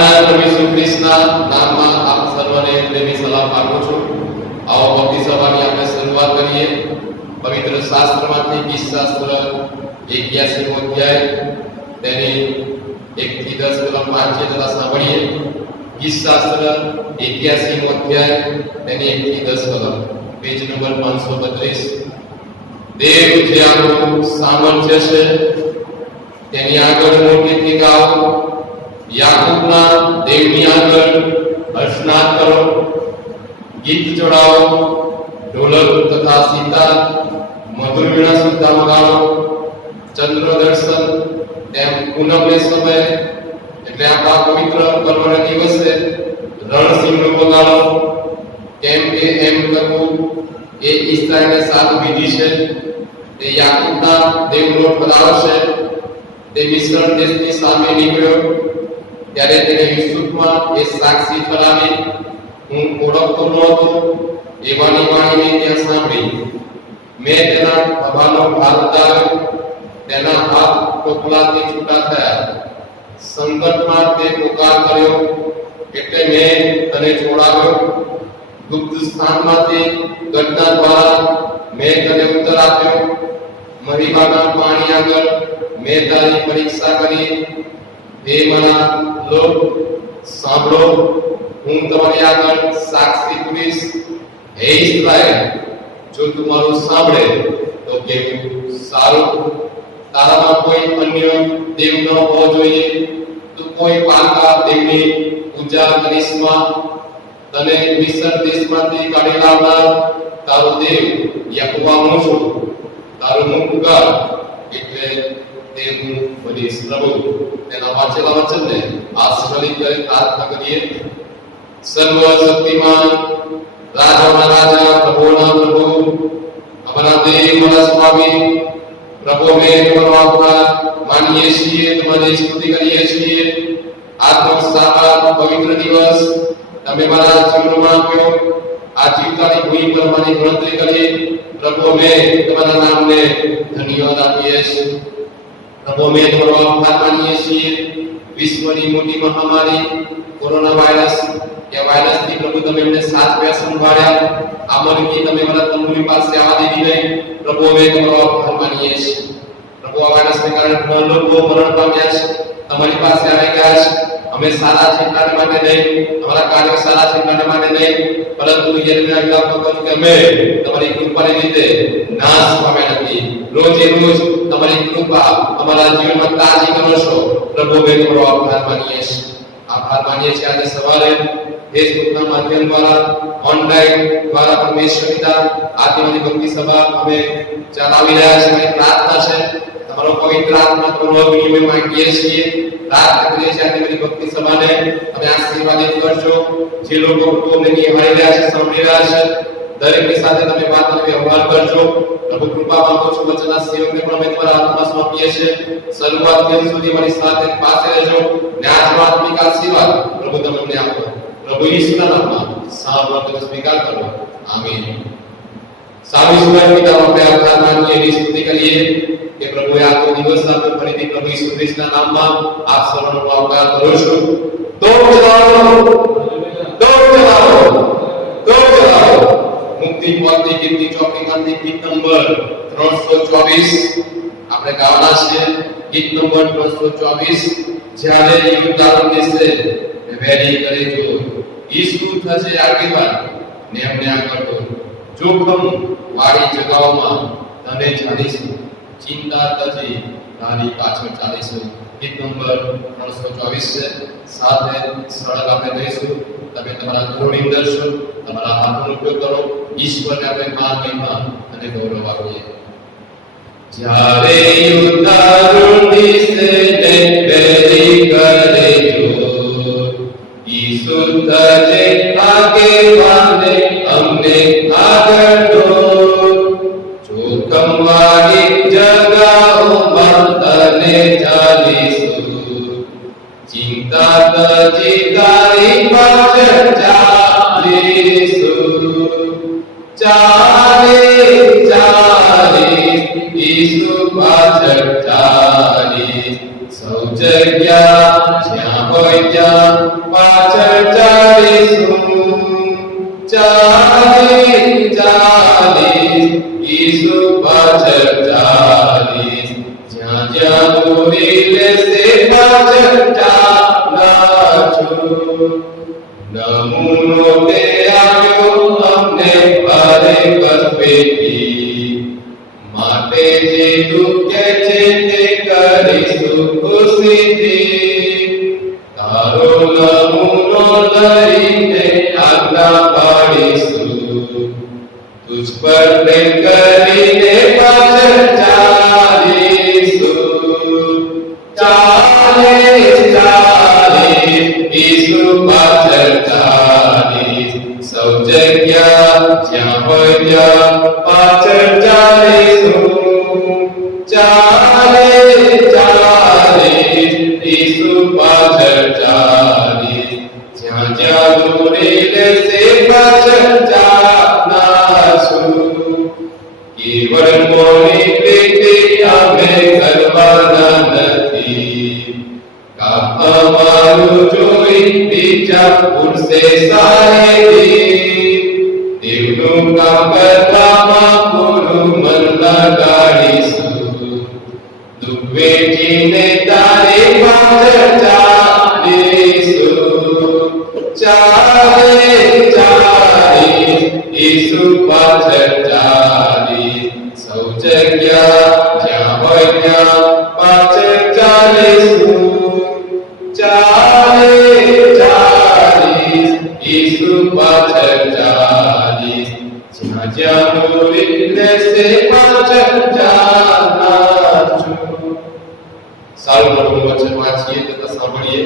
ના પ્રભુ ઈસુ ખ્રિસ્તના નામમાં આપ સર્વને પ્રેમી સલામ આપું છું. આવો ભક્તિ સભાની આપણે શરૂઆત કરીએ. પવિત્ર શાસ્ત્રમાંથી ગીત શાસ્ત્ર 81મો અધ્યાય તેની 1 થી 10 કલમ વાંચીએ તથા સાંભળીએ. ગીત શાસ્ત્ર 81મો અધ્યાય તેની 1 થી 10 કલમ, પેજ નંબર 532. દેવ જે આપણું સામર્થ્ય છે તેની આગળ મોટેથી ગાઓ. યાકૂબના દેવની આગળ હર્ષનાદ કરો. ગીત જોડાઓ, ઢોલક તથા સિતાર મધુર વીણા સુદ્ધા વગાડો. ચંદ્ર દર્શન તેમ પૂનમને સમયે એટલે આપણા પવિત્ર પર્વના દિવસે રણસિંહનો વગાડો. કેમ કે એમ કરવું એ ઈસરાયેલને સારું વિધિ છે. તે યાકૂબના દેવનો પધારશે. તે મિસ્ર દેશની સામે નીકળ્યો ત્યારે તેને યુસુફમાં એ સાક્ષી ઠરાવી. હું ઓળખતો નહોતો એવાની વાણીને ત્યાં સાંભળી. મેં તેના ખભાનો ભાર ઉતાર્યો, તેના હાથ ટોપલાથી છૂટા થયા. સંકટમાં તે પુકાર કર્યો એટલે મેં તને છોડાવ્યો. ગુપ્ત સ્થાનમાંથી ગઢના દ્વારા મેં તને ઉત્તર આપ્યો. મહિમાના પાણી આગળ મેં તારી પરીક્ષા કરી. હે મારા લોક, સાંભળો, હું તમારી આગળ સાક્ષી પુરીશ. હે ઇસ્રાએલ, જો તું મારું સાંભળે તો કેવું સારું. તારામાં કોઈ અન્ય દેવ ન હોવો જોઈએ. તું કોઈ પાલકા દેવની પૂજા કરીશમાં. તને મિસ્ર દેશમાંથી કાઢી લાવનાર તારો દેવ યહોવા હું છું. તારું મુખ ઉગાડ એટલે તે હું બનીશ. પ્રભુ તેના વાંચેલા વચનને આશીર્વાદિત કરી પ્રાર્થના કરીએ. સર્વશક્તિમાન રાજાના રાજા, પ્રભુના પ્રભુ, અમારા દેવ, અમારા સ્વામી પ્રભુ, અમે તમારો આભાર માનીએ છીએ, તમારી સ્તુતિ કરીએ છીએ. આજનો સારા પવિત્ર દિવસ તમે મારા જીવનમાં આપ્યો. આ જીવતાની ભૂમિ પર મારી ગણતરી કરી. પ્રભુ, અમે તમારા નામને ધન્યવાદ આપીએ છીએ. પ્રભુ, અમે તમારો આભાર માનીએ છીએ. વિશ્વની મોટી મહામારી કોરોના વાયરસ, એ વાયરસથી પ્રભુ તમે અમને સાચવ્યા, સંભાળ્યા. આ મરકી તમે મારા તંબુની પાસે આવવા દીધી નહીં. પ્રભુ, અમે તમારો આભાર માનીએ છીએ. પ્રભુ, આ વાયરસને કારણે ઘણા લોકો મરણ પામ્યા છે, તમારી પાસે આવી ગયા છે. અમે સારા છે એટલા માટે નહીં, અમારા કાર્યો સારા છે એટલા માટે નહીં, પરંતુ યર્મિયા વિલાપ કરું કે અમે તમારી કૃપાને લીધે નાશ પામ્યા નથી. રોજે રોજ તમારી કૃપા અમારા જીવનમાં તાજી કરો છો. પ્રભુ, અમે તમારો આભાર માનીએ છીએ. આભાર માનીએ છીએ આજે સવારે ફેસબુકના માધ્યમ દ્વારા, ઓનલાઈન દ્વારા પરમેશ્વર પિતા આદિવાસી ભક્તિ સભા અમે ચલાવી રહ્યા છીએ. અમારી પ્રાર્થના છે તમારો પવિત્ર આત્મા તમારો વિનિમય માંગીએ છીએ. પ્રાર્થના કરીએ છીએ આદિવાસી ભક્તિ સભાને તમે આશીર્વાદિત કરજો. જે લોકો અમને નિહાળી રહ્યા છે, સાંભળી રહ્યા છે, દરેકની સાથે તમે વાતનો વ્યવહાર કરજો. પ્રભુ, કૃપા માંગો છું. વચનના સેવકને પણ અમે તમારા હાથમાં સોંપીએ છીએ. શરૂઆતથી અંત સુધી મારી સાથે પાસે રહેજો ને આજનો આત્મિક આશીર્વાદ પ્રભુ તમે અમને આપો. પ્રભુ ઈસુના નામમાં સાંભળો, સ્વીકાર કરો. આમીન. સામી સુવાય પિતા, આપણે આભાર માનીએ, એની સ્તુતિ કરીએ કે પ્રભુએ આખો દિવસ આપણે ફરીથી પ્રભુ ઈસુ ખ્રિસ્તના નામમાં આપ સર્વનો આવકાર કરું છું. તો ચલાવો મુક્તિ પદની ગીતની ચોપડીમાંથી ગીત નંબર 324 આપણે ગાવાના છે. ગીત નંબર 324. જ્યારે યુદ્ધારંભ દેશે વેરી કરે જો ઈસુ થશે આગેવાન ને અમને આગળ તો જોખમ વાળી જગાઓમાં તને ચાલીશું. ચિંતા તજી તારી પાછળ ચાલીશું. ગીત નંબર 324 છે. સાથે સળગ આપણે દઈશું. તમે તમારા ગુરુની દર્શન, તમારા હાથનો ઉપયોગ કરો. ઈશ્વરને આપણે માન, મહિમા અને ગૌરવ આપીએ. જ્યારે યુદ્ધારુણ દિશે ને વેરી કરે જો ઈસુ થશે આગેવાન ને અમને આગળ તો જોખમ વાળી જગાઓમાં તને ચાલીશું. ચિંતા તજી તારી પાછળ ચાલીશું. ચાલે ઈસુ પાછળ ચાલી. સૌ જગ્યા જ્યાં હોય ત્યાં પાછળ ચાલીશું. ચાલીસ ચાલીસ ઈસુ પાછળ ચાલીસ. જ્યાં જ્યાં દોરી લેશે પાછળ ચાલાશું. નમૂનો તે આવ્યો અમને ભારે કસપેથી. માટે જે દુઃખે છે તે કરીશું ખુશીથી. તારો નમૂનો લઈને આજ્ઞા પાડીશું. તુજ પર પ્રેમ કરીને પાછળ ચાલીશું. ચાલીસ ચાલીસ ઈસુ પાછળ ચાલીસ. સૌ જગ્યા જ્યાં હોય ત્યાં પાછળ ચાલીશું. ચાલીસ ચાલીસ ઈસુ પાછળ ચાલીસ. જ્યાં જ્યાં દોરી લેશે પાછળ ચાલાશું. કેવળ મોની પ્રીતિ અમે કરવાના નથી. કામ અમારું જોઈ બીજા પૂરશે સાહેબી. દેવનું કામ કરવામાં પૂરું મન લગાડીશું. દુઃખ વેચીને તારી પાછળ ચાલીશું. ચાલીસ ચાલીસ ઈસુ પાછળ ચાલીસ. સૌ જગ્યા જ્યાં હોય ત્યાં પાછળ ચાલીશું. ચાલીસ ચાલીસ ઈસુ પાછળ ચાલીસ. જ્યાં જ્યાં દોરી લેશે પાછળ ચાલાશું. સારું પ્રભુનું વચન વાંચીએ તથા સાંભળીએ.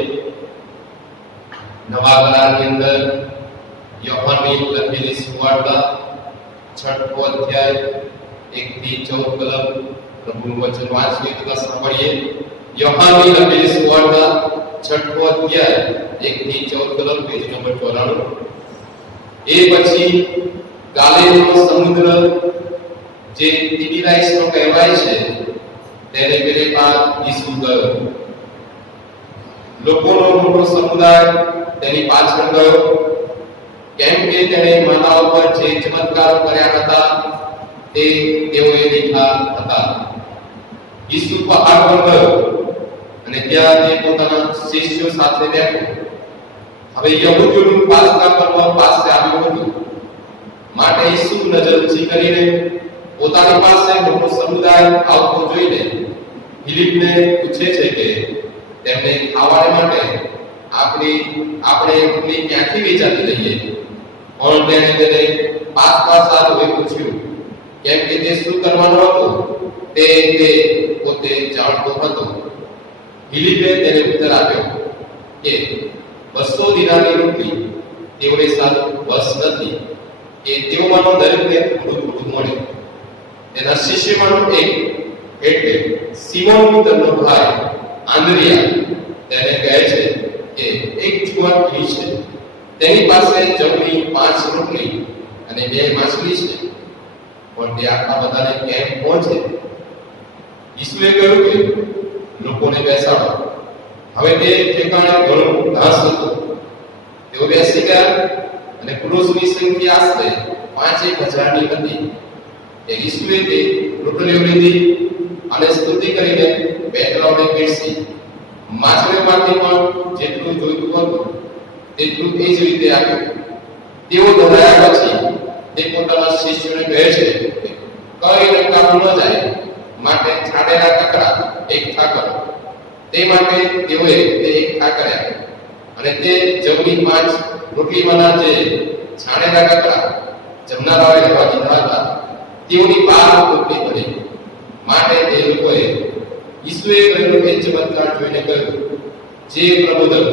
નવા કરારની અંદર યોહાનની લખેલી સુવાર્તા 6ઠો અધ્યાય 1 થી 14 કલમ પ્રભુનું વચન વાંચીએ તથા સાંભળીએ. યોહાનની લખેલી સુવાર્તા 6ઠો અધ્યાય 1 થી 14 કલમ પેજ નંબર 94. એ પછી ગાલિલેનો સમુદ્ર જે તિબેરિયાસનો કહેવાય છે તેને પેલે પાર ઈસુ ગયો. લોકોનો મોટો સમુદાય તેની પાછળ ગયો, કેમ કે તેણે માનવ પર જે ચમત્કારો કર્યા હતા તે તેઓએ દેખ્યા હતા. ઈસુ પહાડ પર ગયો અને ત્યાં તે પોતાના શિષ્યો સાથે બેઠો. હવે યહૂદીઓનું પાસકા પર્વ પાસે આવ્યું હતું. માટે ઈસુ નજર ઊંચી કરીને પોતાની પાસે મોટો સમુદાય આવતો જોઈને ફિલિપને પૂછે છે કે તેમને ખાવાને માટે આપણે રોટલી ક્યાંથી વેચાતી લઈએ. પણ તેણે તેને પાસકા સારું પૂછ્યું, કેમ કે તે શું કરવાનો હતો તે પોતે જાણતો હતો. ફિલિપે તેને ઉત્તર આપ્યો કે 200 દિનારની રોટલી તેઓને સારું બસ નથી કે તેઓમાંનો દરેકને થોડું થોડું મળે. તેના શિષ્યમાંનો એક એટલે સિમોન પુત્રનો ભાઈ આંદ્રિયા તેને કહે છે કે એક જુવાન સ્ત્રી છે, તેની પાસે જમણી 5 રોટલી અને 2 માછલી છે, પણ તે આટલા બધાને કેમ પહોંચે? ઈસુએ કહ્યું કે લોકોને બેસાડો. હવે તે ઠેકાણે ઘણું ઘાસ હતું. તેઓ બેસી ગયા અને પુરુષની સંખ્યા આશરે 5,000 ની હતી. તે ઈસુએ તે રોટલીઓ લીધી અને સ્તુતિ કરીને બેઠેલાઓને પીરસી. માછલીઓમાંથી પણ જેટલું જોઈતું હતું તેટલું એ જ રીતે આપ્યું. તેઓ ધરાયા પછી તે પોતાના શિષ્યોને કહે છે કે કઈ નકામું ન જાય માટે છાડેલા કકડા એકઠા કરો. તે માટે તેઓએ તે એકઠા કર્યા અને તે જમણી 5 રોટલીમાંના જે છાણેલા કકડા જમનારાઓએ લેવા દીધા હતા તેઓની 12 રોટલી કરી. માટે તે લોકોએ ઈસુએ કરેલો એ ચમત્કાર જોઈને કહ્યું, જે પ્રબોધન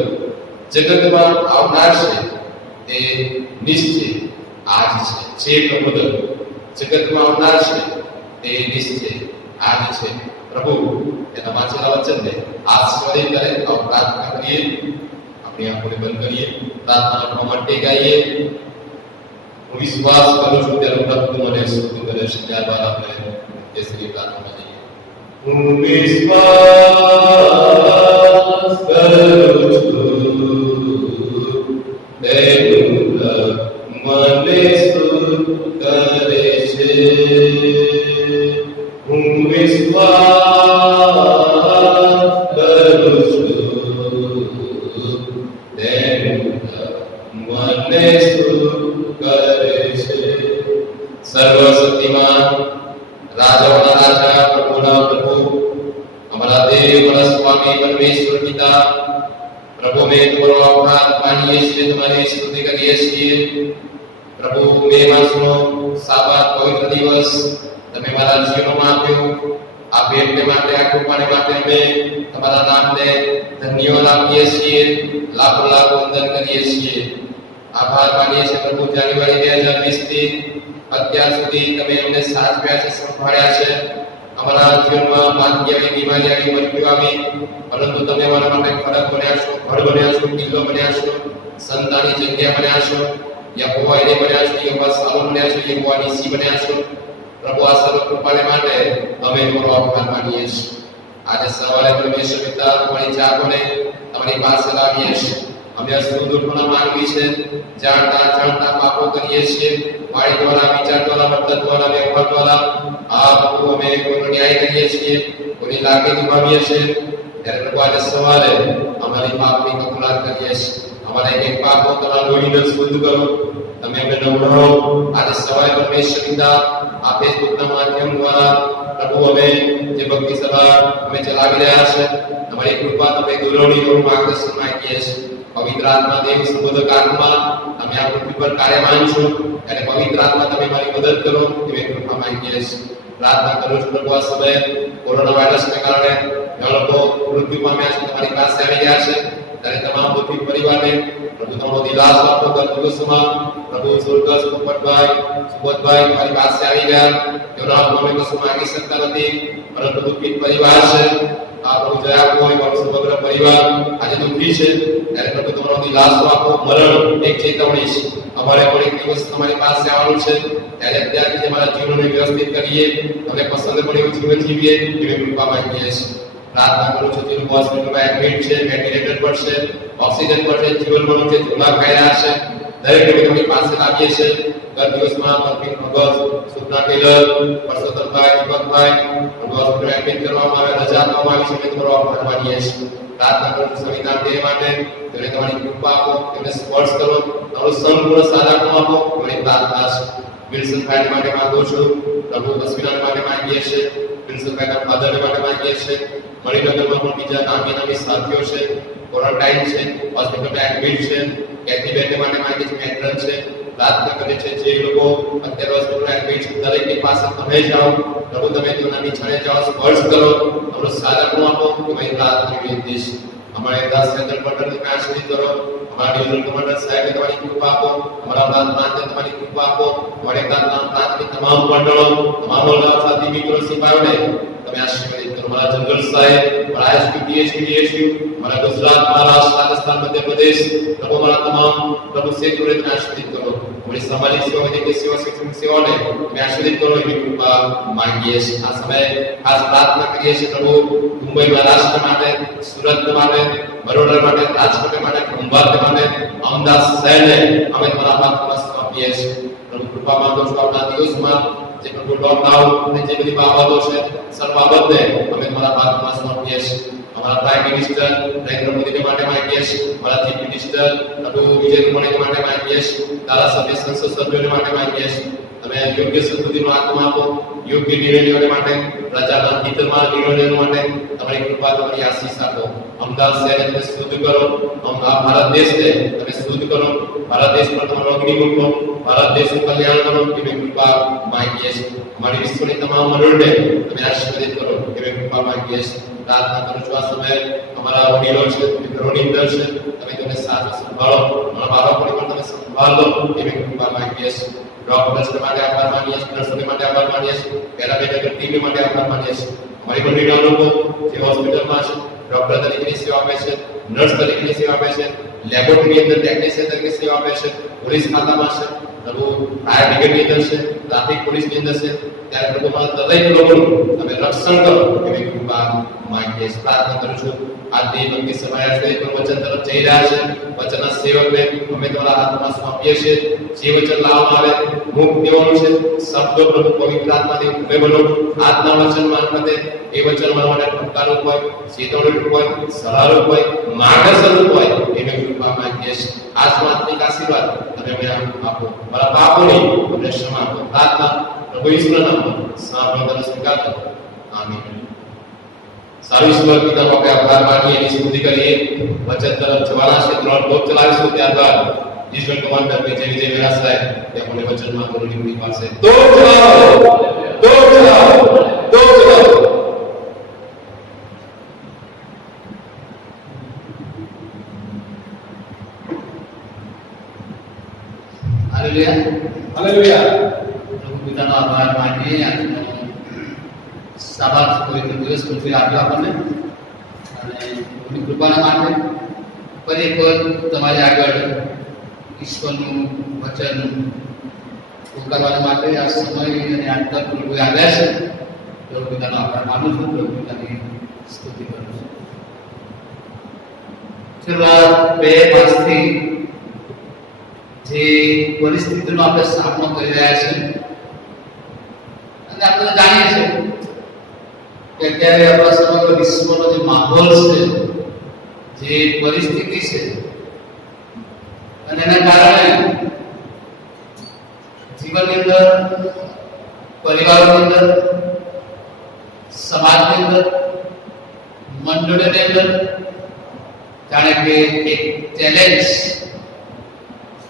જગતમાં આવનાર છે તે નિશ્ચય આજ છે. જે પ્રબોધન જગતમાં આવનાર છે તે નિશ્ચય આજ છે. પ્રભુ તેના વાંચેલા વચનને આસ્વાદિત કરે. તો પ્રાર્થના કરીએ, આપણી આંખોને બંધ કરીએ, પ્રાર્થના કરવા માટે ગાઈએ. હું વિશ્વાસ કરું છું ત્યારે પ્રભુ મને સુખ કરે છે. ત્યારબાદ આપણે તે શ્રી પ્રાર્થના જઈએ. હું વિશ્વાસ કરું છું મને સુખ કરે છે. સર્વશક્તિમાન રાજાઓના રાજા પ્રભુના પ્રભુ हमारा देव हमारा स्वामी परमेश्वर पिता प्रभु में तुम्हारा आभार मानिए છીએ तुम्हारी स्तुति કરીએ છીએ. પ્રભુ મે માસનો સાબત પવિત્ર દિવસ તમે મારા જીવનમાં આપ્યો. આ ભેટને માટે આ કૃપાને માટે અમે તમારા નામને ધન્યવાદ આપીએ છીએ. લાખો લાખો વંદન કરીએ છીએ. આભાર માનીએ છીએ પ્રભુ જાન્યુઆરી 2020 થી અત્યાર સુધી તમે અમને સાચવ્યા છે, સંભાળ્યા છે. हमारा जीवन में मानवी बीमारी आई मृत्यु आई परंतु तमे हमारा माटे फरक बन्या छो, घर बन्या छो, किल्लो बन्या छो, संतानी जग्या बन्या छो, यहोवा ने बन्या छो, यहोवा सालोन बन्या छो, यहोवा निसी बन्या छो. प्रभु आ सर्व कृपाने माटे अमे તમારો આભાર માનીએ છીએ. આજે સવારે પરમેશ્વર પિતા તમારી જાગોને તમારી પાસે લાવીએ છીએ. અમે અસ્તુદુર્ગુણ માનવી છે, જાણતા જાણતા પાપો કરીએ છીએ. વાણી દ્વારા, વિચાર દ્વારા, વર્તન દ્વારા, વ્યવહાર દ્વારા આ પ્રભુ અમે કોઈનો ન્યાય કરીએ છીએ, કોઈની લાગણી દુભાવીએ છીએ. ત્યારે પ્રભુ આજે સવારે અમારી પાપની કબૂલાત કરીએ છીએ. અમારા એક પાપો તમારા લોહીને શુદ્ધ કરો, તમે અમને નવડાવો. આજે સવારે પરમેશ્વર પિતા આ ફેસબુકના માધ્યમ દ્વારા પ્રભુ અમે જે ભક્તિ સભા અમે ચલાવી રહ્યા છે તમારી કૃપા તમે ગૌરવની માર્ગદર્શન માંગીએ છીએ. પવિત્ર આત્મા દેવ સંબોધક આત્મા તમે આ પૃથ્વી પર કાર્યવાન છો અને પવિત્ર આત્મા તમે મારી મદદ કરો એવી કૃપા માંગીએ છીએ. પ્રાર્થના કરું છું પ્રભુ આ સમયે કોરોના વાયરસને કારણે ઘણા લોકો મૃત્યુ પામ્યા છે, તમારી પાસે આવી ગયા છે. ત્યારે તમામ દુઃખી પરિવારને પ્રભુ તમારો દિલાસ આપો. દિવસોમાં પ્રભુ સ્વર્ગસ્થ પોપટભાઈ, સુબોધભાઈ તમારી પાસે આવી ગયા. તેઓના અમે કશું માંગી શકતા નથી પરંતુ દુઃખી પરિવાર છે. આ પ્રભુ જયા કોઈ સમગ્ર પરિવાર આજે દુઃખી છે. ત્યારે પ્રભુ તમારો દિલાસ આપો. મરણ એક ચેતવણી છે. અમારે પણ એક દિવસ તમારી પાસે આવવાનું છે. ત્યારે અત્યારથી અમારા જીવનને વ્યવસ્થિત કરીએ, તમને પસંદ પડે એવું જીવન જીવીએ એવી કૃપા માંગીએ છીએ. પ્રાર્થના કરું છું જે લોકો હોસ્પિટલમાં એડમિટ છે, વેન્ટિલેટર પર છે, ઓક્સિજન પર છે, જીવન મરણ છે, ઝોલા ખાઈ રહ્યા છે, દરેક તમારી પાસે લાવીએ છીએ. ગત દિવસમાં પરફિક ભગત, સુપના ટેલર, પરસોત્તમભાઈ, દીપકભાઈ હોસ્પિટલ એડમિટ કરવામાં આવે, રજા આપવામાં આવી છે. તમારો આભાર માનીએ છીએ. પ્રાર્થના કરું છું સંવિધાન ડે માટે તેમને તમારી કૃપા આપો, તેમને સ્પર્શ કરો, તમારું સંપૂર્ણ સાધન આપો તમારી પ્રાર્થના છે. વિલ્સન ભાઈ માટે માંગુ છું, પ્રભુ અશ્વિના માટે માંગીએ છીએ, વિલ્સન ભાઈના ફાધર માટે માંગીએ છીએ. મણિનગરમાં પણ બીજા નામી નામી સાથીઓ છે, ક્વોરન્ટાઇન છે, હોસ્પિટલમાં એડમિટ છે. કેથી બેટે માટે માંગીએ છીએ, મેટ્રન છે. પ્રાર્થના કરે છે જે લોકો અત્યારે હોસ્પિટલમાં એડમિટ છે દરેકની પાસે તમે જાઓ પ્રભુ, તમે તેઓના નિછાણે જાઓ, સ્પર્શ કરો, તમારું સાધન આપો તમારી પ્રાર્થના વિનંતી છે. हमारे दास सेंटर पर તમે આશીર્વાદ કરો. हमारा ડિવિઝનલ કમાન્ડર સાહેબ તમારી કૃપા આપો, हमारा પ્રાંત તમારી કૃપા આપો. हमारे પ્રાંતની તમામ મંડળો, તમામ સાથી મિત્રો સિપાહીઓને તમે આશીર્વાદિત કરો. हमारा જનરલ સાહેબ, हमारा एसपी पीएचपी डीएचयू, हमारा गुजरात, महाराष्ट्र, राजस्थान, मध्य प्रदेश प्रभु हमारा तमाम प्रभु क्षेत्रों ने आशीर्वादित करो. हमारी सामाजिक सेवा, वैद्यकीय सेवा, शैक्षणिक सेवाओं ने आशीर्वादित करो એવી કૃપા માંગીએ છીએ. આ સમયે ખાસ પ્રાર્થના કરીએ છીએ પ્રભુ મુંબઈ મહારાષ્ટ્ર માટે, સુરત માટે, બરોડા માટે, રાજકોટ માટે, ખંભાત માટે, અમદાવાદ શહેરને અમે તમારા હાથમાં સોંપીએ છીએ. પ્રભુ કૃપા માંગો છો આપણા દિવસમાં જે પ્રભુ લોકડાઉન અને જે બધી બાબતો છે સર્વ બાબતને અમે તમારા હાથમાં સોંપીએ છીએ. हमारा प्राइम मिनिस्टर नरेंद्र मोदी के माटे मांगीए છીએ, हमारा चीफ मिनिस्टर प्रभु विजय रूपाणी के माटे मांगीए છીએ, ધારાસભ્ય સંસદ સભ્યોને માટે માગીએ છીએ. તમે યોગ્ય સદબુદ્ધિનો આત્મા આપો, યોગ્ય નિર્ણયોને માટે, પ્રજાના હિતમાં નિર્ણયો માટે તમારી કૃપા, તમારી આશીષ આપો. અમદાવાદ શહેરને તમે શુદ્ધ કરો, આ ભારત દેશને તમે શુદ્ધ કરો, ભારત દેશ પર તમારો અગ્નિ મૂકો, ભારત દેશનું કલ્યાણ કરો એવી કૃપા માંગીએ છીએ. અમારી વિશ્વની તમામ મંડળને તમે આશીર્વાદિત કરો એવી કૃપા માંગીએ છીએ. પ્રાર્થના કરું છું આ સમયે અમારા વડીલો છે, મિત્રોની અંદર છે, તમે તેમને સાથે સંભાળો, અમારા બાળકોને પણ તમે સંભાળો એવી કૃપા માંગીએ છીએ. ડોક્ટર્સ માટે આભાર માનીએ છીએ, નર્સો માટે આભાર માનીએ છીએ, પેરામેડિકલ ટીમ માટે આભાર માનીએ છીએ. અમારી મંડળીના લોકો જે હોસ્પિટલમાં છે ડોક્ટર તરીકેની સેવા આપે છે, નર્સ તરીકેની સેવા આપે છે, લેબોરેટરીની અંદર ટેકનિશિયન તરીકે સેવા આપે છે, પોલીસ ખાતામાં છે, પ્રભુ ફાયર બ્રિગેડની અંદર છે, ટ્રાફિક પોલીસની અંદર છે. ત્યારે પ્રભુ મારા દરેક લોકોનું તમે રક્ષણ કરો એવી કૃપા માંગીએ છીએ. પ્રાર્થના કરું છું આજની ભક્તિ સમય વચન તરફ જઈ રહ્યા છે, વચનના સેવકને અમે તમારા હાથમાં સોંપીએ છીએ. જે વચન લાવવામાં આવે મુખ દેવાનું છે, શબ્દો પ્રભુ પવિત્ર આત્માથી તમે બોલો. આજના વચન મારફતે એ વચન મારા માટે ટૂંકારૂપ હોય, ચેતવણીરૂપ હોય, સલાહરૂપ હોય, માર્ગદર્શનરૂપ હોય એવી કૃપા માંગીએ છીએ. આજનો આત્મિક આશીર્વાદ અને ક્ષમા કરો. પ્રાર્થના પ્રભુ ઈશ્વરના નામમાં સાંભળો સ્વીકાર કરો. આમીન. સારું ઈશ્વર પિતાનો આપણે આભાર માનીએ, એની સ્તુતિ કરીએ. વચન તરફ જવાના છે, 3 બ્લોક ચલાવીશું, ત્યારબાદ ઈશ્વર કમાન્ડર વિજય વિલાસ સાહેબ તે આપણને વચનમાં કરુણી પૂરી પાડશે. તો ચલાવો, તો ચલાવો, તો ચલાવો. Hallelujah, hallelujah. પ્રભુ પિતાનો આભાર માનીએ. આજનો સાબાત પવિત્ર દિવસ પૃથ્વી આપ્યો આપણને અને એની કૃપાના માટે ફરી એકવાર તમારી આગળ ઈશ્વરનું વચન ઉકાળવા માટે આ સમય અને આ તક પ્રભુએ આવ્યા છે. પ્રભુ પિતાનો આભાર માનું છું, પ્રભુ પિતાની સ્તુતિ કરું છું. છેલ્લા 2 માસથી જે પરિસ્થિતિનો આપણે સામનો કરી રહ્યા છીએ અને આપણે જાણીએ છીએ કે અત્યારે આપણા સમગ્ર વિશ્વનો જે માહોલ છે, જે પરિસ્થિતિ છે, અને એના કારણે જીવનની અંદર, પરિવારની અંદર, સમાજની અંદર, મંડળીની અંદર જાણે કે એક ચેલેન્જ,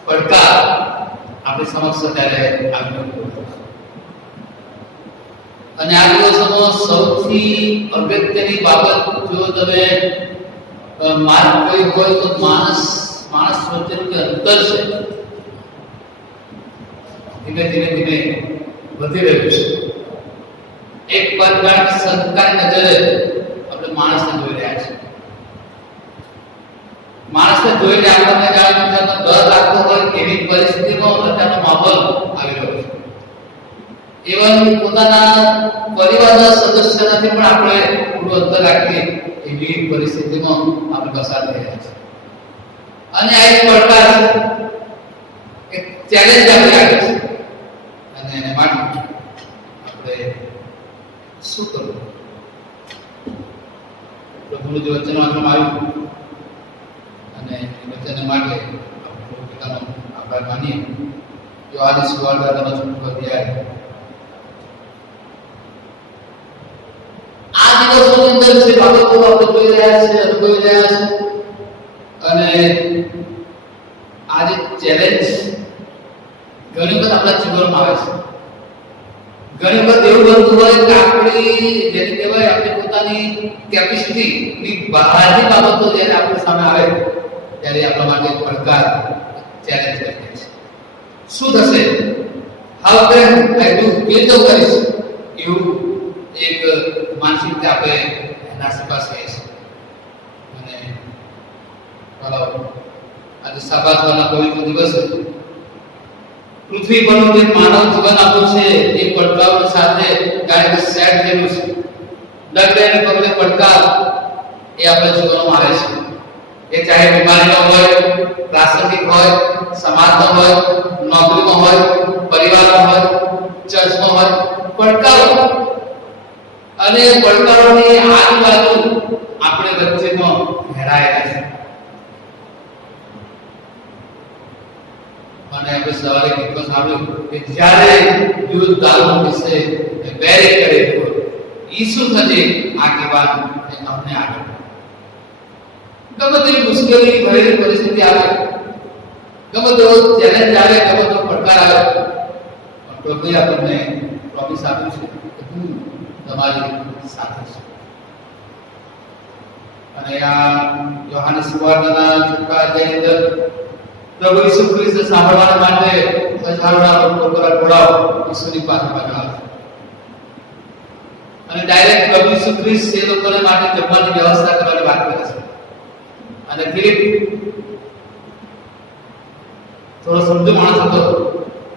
પડકાર આપણી સમક્ષ અત્યારે આવ્યો. અને આ દિવસોમાં સૌથી અગત્યની બાબત જો તમે માર્ક કરી હોય તો માણસ વચ્ચેનું જે અંતર છે ધીમે ધીમે વધી રહ્યું છે. એક પ્રકારની સરકારી નજરે આપણે માણસને જોઈ રહ્યા છીએ. માણસને જોઈને આપણને જાણે ડર લાગતો હોય એવી પરિસ્થિતિમાં અત્યારનો માહોલ આવી રહ્યો છે. ઇવન પોતાના પરિવારના સદસ્યનાથી પણ આપણે થોડું અંતર રાખીએ એવી પરિસ્થિતિમાં આપણે પસાર થઈ રહ્યા છીએ. અને આ એક પડકાર છે, એક ચેલેન્જ આપણે આવે છે. અને એને માટે આપણે શું કરવું? પ્રભુનું જે વચન વાંચવામાં આવ્યું અને એ વચન માટે આપણે પોતાનો આભાર માનીએ. જો આદિ સુવાર્તાનો 6 અધ્યાય આ દિવસોની અંદર જે બાબતો આપણે જોઈ રહ્યા છે, અનુભવી રહ્યા છે, અને આ જે ચેલેન્જ ઘણી વખત આપણા જીવનમાં આવે છે. ઘણી વખત એવું બનતું હોય કે આપણી જેને કહેવાય આપણી પોતાની કેપેસિટીની બહારની બાબતો જ્યારે આપણી સામે આવે ત્યારે આપણા માટે પડકાર, ચેલેન્જ બની જાય છે. શું થશે? How can I do? કેવી રીતે કરીશ? એવું એક માનસિકતા આપણે એના પાસે છે. અને આજે સાબાતવાના પવિત્ર દિવસ પૃથ્વી પરનું જે માનવ જીવન આપણું છે એ પડકારો સાથે કારણ કે સેટ થયેલું છે. દરેક પગલે પડકાર એ આપણા જીવનમાં આવે છે. એ ચાહે બીમારીનો હોય, પ્રાસંગિક હોય, સમાજનો હોય, નોકરીમાં હોય, પરિવારમાં હોય, ચર્ચમાં હોય, પડકારો. અને પડકારોની આજુબાજુ આપણે વચ્ચેમાં ઘેરાયેલા છે. અને આપણે સવારે ગીતમાં સાંભળ્યું કે જ્યારે યુદ્ધ ચાલુ થશે વેરી કરે ઈસુ થશે આગેવાન અમને આગળ. ગમે તેવી મુશ્કેલી ભરેલી પરિસ્થિતિ આવે, ગમે તેવો ચેલેન્જ આવે, ગમે તેવો પડકાર આવે, પણ પ્રભુએ આપણને પ્રોમિસ આપ્યું છે કે હું તમારી સાથે છું. અને આ યોહાનસ સુવાર્તાના 6 અધ્યાયની અંદર પ્રભુ ઈસુ ખ્રિસ્ત સાંભળવા માટે હજારોના લોકો પર ઘોડાઓ ઈસુની પાસે પાછળ અને ડાયરેક્ટ પ્રભુ ઈસુ ખ્રિસ્ત એ લોકોને માટે જમવાની વ્યવસ્થા કરવાની વાત કરે છે. અને ફિલિપ થોડો સમજુ માણસ હતો,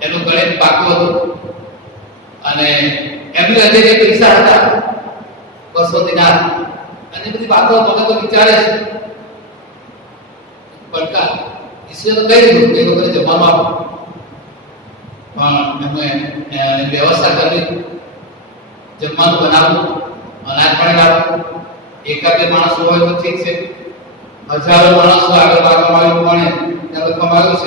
એનું ગણિત પાકું હતું અને એમની અંદર જે પૈસા હતા 200 દિનાર અને બધી વાતો મને તો વિચારે છે. પડકાર ઈશ્વરે તો કહી દીધું કે એ લોકોને જમવાનું આપો, પણ એમને વ્યવસ્થા કરવી, જમવાનું બનાવવું, અનાજ પાણી લાવવું. એકાદ બે માણસો હોય તો ઠીક છે, હજારો માણસો આગળ પાકવામાં આવ્યું. પણ ત્યાં લખવામાં આવ્યું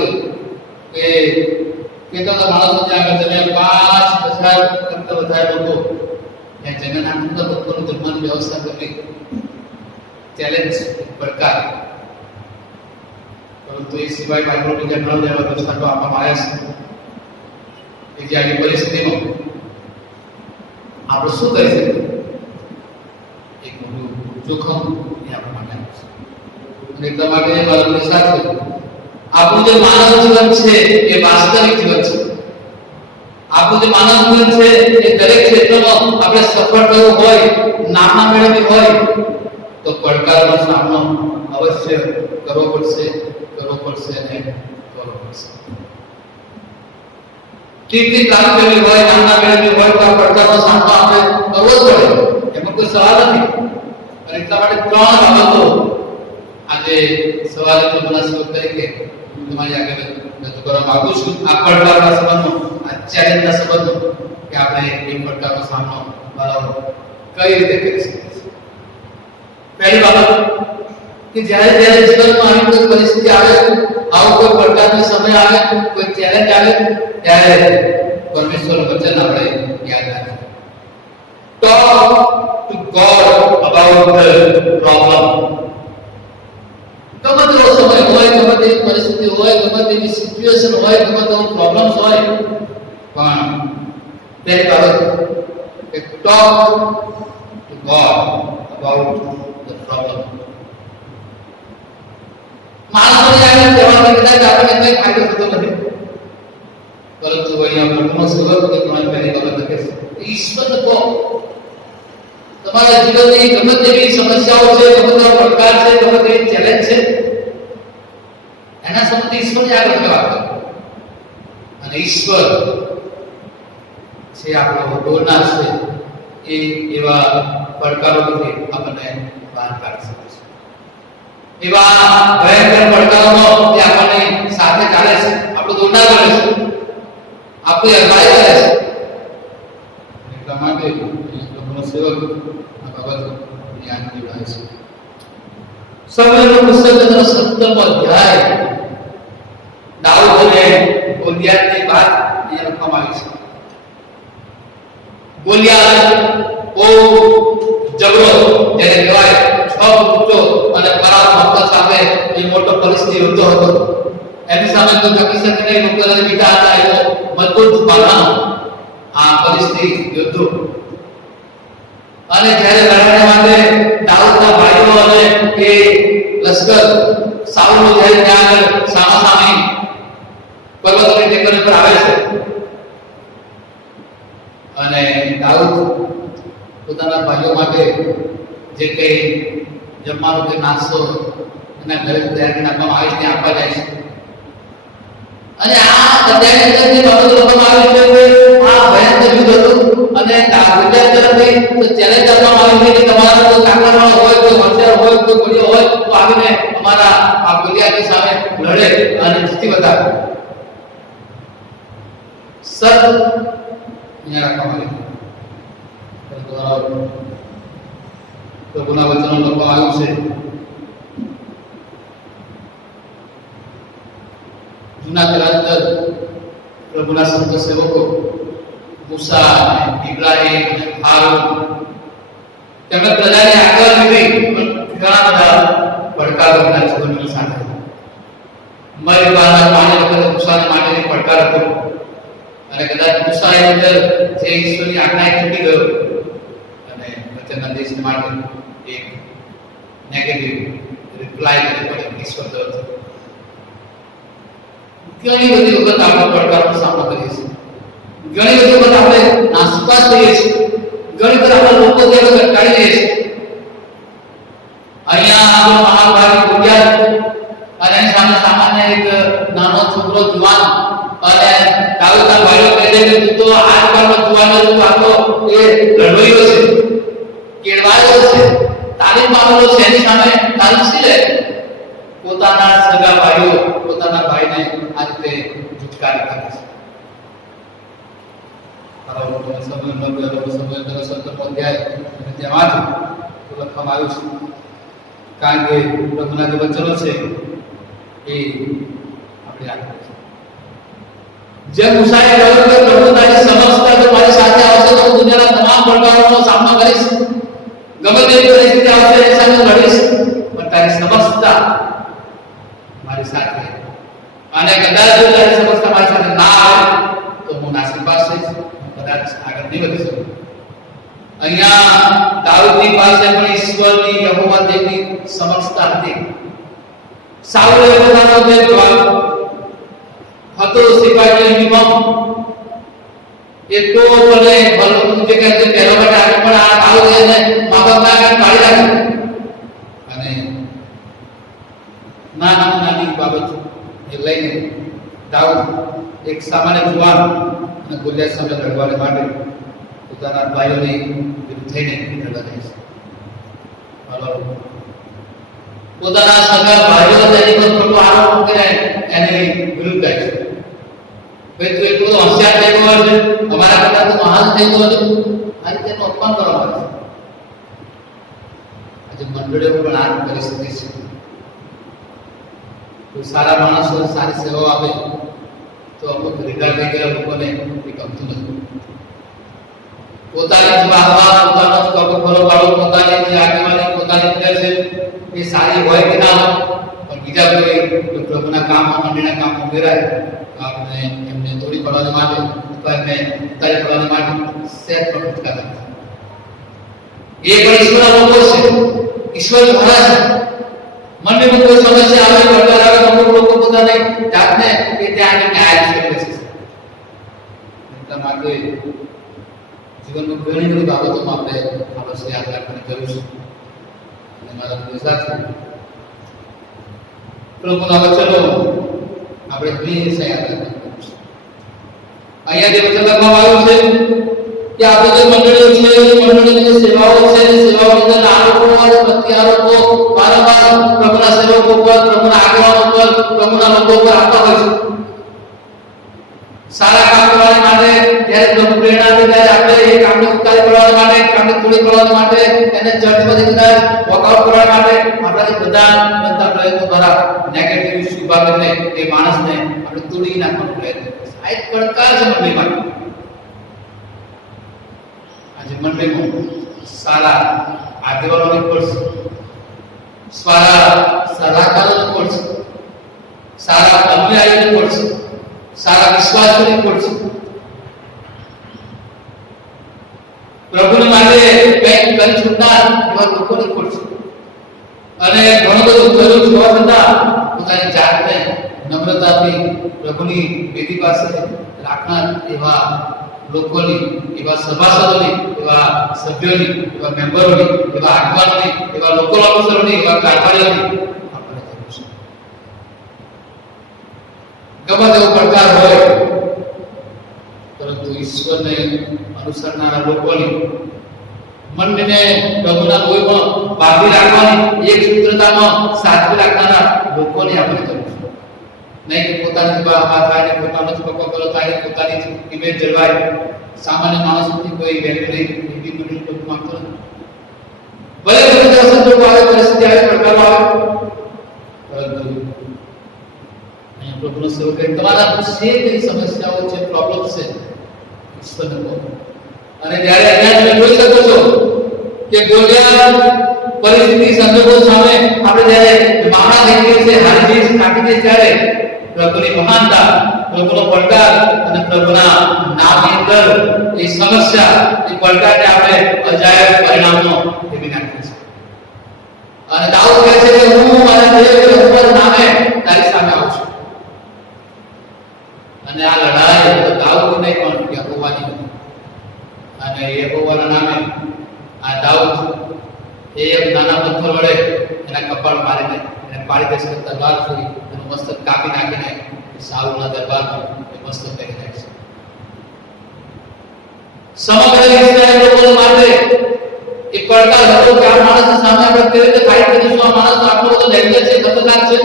છે કેટલા માણસો ત્યાં આગળ જમ્યા 5000 કરતા વધારે લોકો ત્યાં જમીન આટલા લોકોનું જમવાની વ્યવસ્થા કરવી ચેલેન્જ પડકાર, પરંતુ એ સિવાય માઇક્રોની જનરલ વ્યવસ્થા તો આપવામાં આવ્યા છે કે જે આવી પરિસ્થિતિમાં આપણે શું કરી શકીએ, એક મોટું જોખમ એ આપણા માટે અને એટલા માટે મારા સાથે આપણું જે માનવ જીવન છે એ વાસ્તવિક જીવન છે. આપણું જે માનવ જીવન છે એ દરેક ક્ષેત્રમાં આપણે સફળ થવું હોય, નામના મેળવવી હોય તો પડકારનો સામનો અવશ્ય કરવો પડશે અને કરવો પડશે. કીર્તિ પ્રાપ્ત કરવી હોય, નામના મેળવવી હોય તો આ પડકારનો સામનો આપણે કરવો જ પડે, એમાં કોઈ સવાલ નથી. અને એટલા માટે ત્રણ બાબતો આજે સવારે પ્રભુના સેવક તરીકે તમારી આગળ રજૂ કરવા માંગુ છું. આ પડકારના સંબંધો, આ ચેલેન્જના સંબંધો કે આપણે એ પડકારનો સામનો કઈ રીતે કરી શકીએ. પહેલી બાબત કે જ્યારે જીવનમાં આવી કોઈ પરિસ્થિતિ આવે, આવો કોઈ પડકારનો સમય આવે, કોઈ ચેલેન્જ આવે, ત્યારે પરમેશ્વરનું વચન આપણે યાદ રાખીએ. Talk to God about the problem. ગમે તેવો સમય હોય, ગમે તેવી પરિસ્થિતિ હોય, ગમે તેવી સિચ્યુએશન હોય, ગમે તેવો પ્રોબ્લેમ્સ હોય, પણ પહેલી બાબત કે talk to God about the problem. માણસોને આગળ કહેવાથી કદાચ આપણને કંઈ ફાયદો થતો નથી, પરંતુ અહીંયા પ્રભુનો સેવક કે તમારી પહેલી બાબત લખે છે ઈશ્વરને કહો. તમારા જીવનની ગમે તેવી સમસ્યાઓ છે, ગમે તેવો પડકાર છે, ગમે તેવી ચેલેન્જ છે, એના સંબંધે ઈશ્વરની આગળ વાત કરો. અને ઈશ્વર છે આપણો ડોનાર છે, એ એવા પડકારોથી આપણને બહાર કાઢી શકે છે. એવા ભયંકર પડકારોનો એ આપણને સાથે ચાલે છે, આપણો દોરડા કરે છે, આપણી અગવાઈ કરે છે. એટલા માટે પ્રભુનો સેવક આ બાબત ધ્યાન દેવડાવે છે. સમયનો પુસ્તકનો 17મો અધ્યાય દાઉદ અને ગોલિયાતની વાત અહીંયા લખવામાં આવી છે. ગોલિયાત બહુ જબરો, જેને કહેવાય 6 ફૂટનો અને પરાક્રમ સાથે એ મોટો પરિસ્થિતિ યોદ્ધો હતો. એની સામે તો ટકી શકે નહીં, લોકોને બીટા હતા એવો મજબૂત બાળાનો આ પરિસ્થિતિ યોદ્ધો. અને જ્યારે લડવા માટે દાઉદના ભાઈઓ અને એ લશ્કર સાઉલ જ્યારે ત્યાં આગળ સામાસામી પર્વતોની ટેકરી પર આવે છે અને દાઉદ પોતાના ભાઈઓ માટે જે કંઈ જમવાનું કે નાસ્તો એના ઘરે તૈયાર કરીને આપવામાં આવે છે આપવા જાય છે. અને આ અધ્યાયની અંદર જે બાબત લખવામાં આવી છે કે આ ભયંકર યુદ્ધ હતું અને દાઉદના તરફથી તો ચેલેન્જ આપવામાં આવી છે કે તમારા કોઈ તાકાતવાળો હોય, કોઈ હોશિયાર હોય, કોઈ ગોળીઓ હોય તો આવીને અમારા આ ગોલિયાતની સામે લડે અને જીતી બતાવે. સત અહીંયા રાખવામાં આવ્યું. પ્રભુના વચનો લખવામાં આવ્યું છે. જૂના કરાર પ્રભુના સંત સેવકો મૂસા, ઇબ્રાહીમ, હારૂન તેમણે પ્રજાને આગળ લીધી, પણ ઘણા બધા પડકારો એમના જીવનની સાથે. મરીબાના પાણી વખતે મૂસાને માટેની પડકાર હતો અને કદાચ મૂસાએ અંદર જે ઈશ્વરની આજ્ઞા ચૂકી ગયો અને વચનના દેશ માટે એક નેગેટિવ રિપ્લાય કરવો પડે ઈશ્વર તરફથી. ઘણી બધી વખત આપણે પડકારનો સામનો કરીએ છીએ, ઘણી બધી વખત આપણે નાસપાસ થઈએ છીએ, ઘણી વખત આપણે લોકો જેવા અટકાવી દઈએ છીએ. અહીંયા આપણો મહાભારત ગુજ્યા અને એની સામે સામાન્ય એક નાનો છોકરો જુવાન અને દાઉદના ભાઈઓ કહે છે કે તું તો આજકાલનો જુવાનો તું આખો એ લડવૈયો છે, કેળવાયો છે, તાલીમ પામેલો છે, એની સામે તાલીમ શી લે? પોતાના સગા ભાઈઓ પોતાના ભાઈને આ રીતે ઝુટકારી કરે છે. લખવામાં આવ્યું છે કારણ કે પ્રભુના જે વચનો છે એ આપણે જે મુસાએ કહ્યું કે પ્રભુ તારી સમક્ષતા જો મારી સાથે આવશે તો હું દુનિયાના તમામ પડકારોનો સામનો કરીશ, ગમે તેવી પરિસ્થિતિ આવશે એની સામે લડીશ, પણ તારી સમક્ષતા મારી સાથે, અને કદાચ જો તારી સમક્ષતા મારી સાથે ના આવે તો હું નાસીપાસ થઈશ, કદાચ આગળ નહીં વધી શકું. અહીંયા દાઉદની પાસે પણ ઈશ્વરની યહોવા દેવની સમક્ષતા હતી. સાઉલે પોતાનો જે હતો સિપાહીનો યુનિફોર્મ એટલો મને ભલું જે કહે છે પહેલા માટે આગળ પણ આ દાઉદ એને માબાપના આગળ કાઢી નાખ્યો, અને નાની બાબત એ લઈને દાઉદ એક સામાન્ય જુવાન અને ગોલિયાત સામે લડવા માટે પોતાના ભાઈઓની વિરુદ્ધ થઈને લડવા જાય છે. પોતાના સગા ભાઈઓ તેની પર ખોટો આરોપ મૂકીને એની વિરુદ્ધ જાય છે. ભાઈ તું એટલું હોશિયાર થઈ ગયો છે, અમારા કરતા તું મહાન થઈ ગયો છે, આ રીતે એનું અપમાન કરવામાં આવે છે. આજે મંડળીઓ પણ આ પરિસ્થિતિ છે. કોઈ સારા માણસો સારી સેવાઓ આપે તો અમુક રિટાયર થઈ ગયેલા લોકોને એ ગમતું નથી. પોતાની જ વાહવા, પોતાનો જ પગભરો પાડો, પોતાની જે આગેવાની, પોતાની લીડરશીપ એ સારી હોય કે ના હોય, પણ બીજા કોઈ પ્રભુના કામમાં, મંડળીના કામમાં ઉમેરાય તો આપણે એમને તોડી પાડવા માટે અથવા એમને ઉતારી પાડવા માટે સેટ પર ફટકા નથી. એ પણ ઈશ્વરના લોકો છે, ઈશ્વર દ્વારા છે. મંડળીમાં કોઈ સમસ્યા આવે, પડકાર આવે તો અમુક લોકો પોતાને જાતને કે ત્યાં ન્યાય કરે છે. એટલા માટે જીવનમાં ઘણી બધી બાબતોમાં આપણે આ વસ્તુ યાદ રાખવાની જરૂર છે. અને મારા વિશ્વાસ છે પ્રભુના વચનો આપણે હંમેશા યાદ રાખવાનું છે. અહીંયા જે વચન લખવામાં આવ્યું છે કે આપણે જે મંડળીઓ છે, મંડળીની જે સેવાઓ છે, સેવાઓની અંદર આરોપો અને પ્રત્યારોપો વારંવાર પ્રભુના સેવકો પર, પ્રભુના આગેવાનો પર, પ્રભુના લોકો પર આવતા હોય છે. સારા કામ કરવા માટે જ્યારે પ્રભુ પ્રેરણા આપે ત્યારે આપણે એ કામને ઉતારી પાડવા માટે, કામને તોડી પાડવા માટે, એને ચર્ચમાંથી કદાચ વોકઆઉટ કરવા માટે આપણાથી બધા બનતા પ્રયત્નો દ્વારા નેગેટિવ શુભાગતને એ માણસને આપણે તોડી નાખવાનો પ્રયત્ન કરીએ. આ એક પડકાર છે મંડળીમાં. આજે મંડળીમાં સારા આગેવાનોની પડશે, સારા સલાહકારોની પડશે, સારા અનુયાયીઓની પડશે, સારા વિશ્વાસોની પડશે. પ્રભુને માટે કંઈક કરી છૂટનાર એવા લોકોની પડશે. અને ઘણું બધું કર્યું જોવા છતાં પોતાની જાતને નમ્રતાથી પ્રભુની વેદી પાસે રાખનાર એવા લોકોની, એવા સભાસદોની, એવા સભ્યોની, એવા મેમ્બરોની, એવા આગેવાનોની, એવા લોકલ ઓફિસરોની, એવા કારભારીઓની આપણે જરૂર છે. ગમે તેવો પડકાર હોય, પરંતુ ઈશ્વરને અનુસરનારા લોકોની, મનને પ્રભુના લોહીમાં બાંધી રાખવાની, એક સૂત્રતામાં સાચવી રાખનારા લોકોની આપણે જરૂર છે. નહીં કે પોતાની વાત થાય, પોતાનો જ પકડો થાય, પોતાની જ ઇમેજ જળવાય. સામાન્ય માણસોથી કોઈ વેલ્યુ નહીં, એવી મંડળી પ્રભુ માંગતો નથી. ભલે કોઈ સંજોગો આવે, પરિસ્થિતિ આવે, પડકારો આવે, પરંતુ પ્રભુનો સેવક તમારા જે કઈ સમસ્યાઓ છે, પ્રોબ્લેમ છે, ઈશ્વરને કહો. અને જ્યારે અહીંયા તમે જોઈ શકો છો કે ગોલિયાત પરિસ્થિતિ, સંજોગો સામે આપણે જ્યારે મામલા થઈ ગઈ છે, હારી જઈ છે, કાપી દે, ત્યારે પ્રભુની મહાનતા, પ્રભુનો પડકાર અને પ્રભુના નામની અંદર એ સમસ્યા, એ પડકારને આપણે અજાયબ પરિણામનો દેવી નાખીએ છીએ. અને દાઉદ કહે છે કે હું મારા દેવ યહોવાના નામે તારી સામે આવું છું. અને આ લડાઈ તો દાઉદ નહીં પણ યહોવાની હતી. અને યહોવાના નામે આ દાઉદ એક નાના પથ્થર વડે એના કપાળ મારીને એને પાડી દેશે, તલવારથી એનું મસ્તક કાપી નાખીને સાઉલના દરબારમાં એ મસ્તક કરી નાખે છે. સમગ્ર ઇસ્રાયેલ લોકો માટે એક પડકાર હતો કે આ માણસની સામે આપણે કેવી રીતે ફાઇટ કરીશું, આ માણસ આપણો બધો ડેન્જર છે, ખતરનાક છે.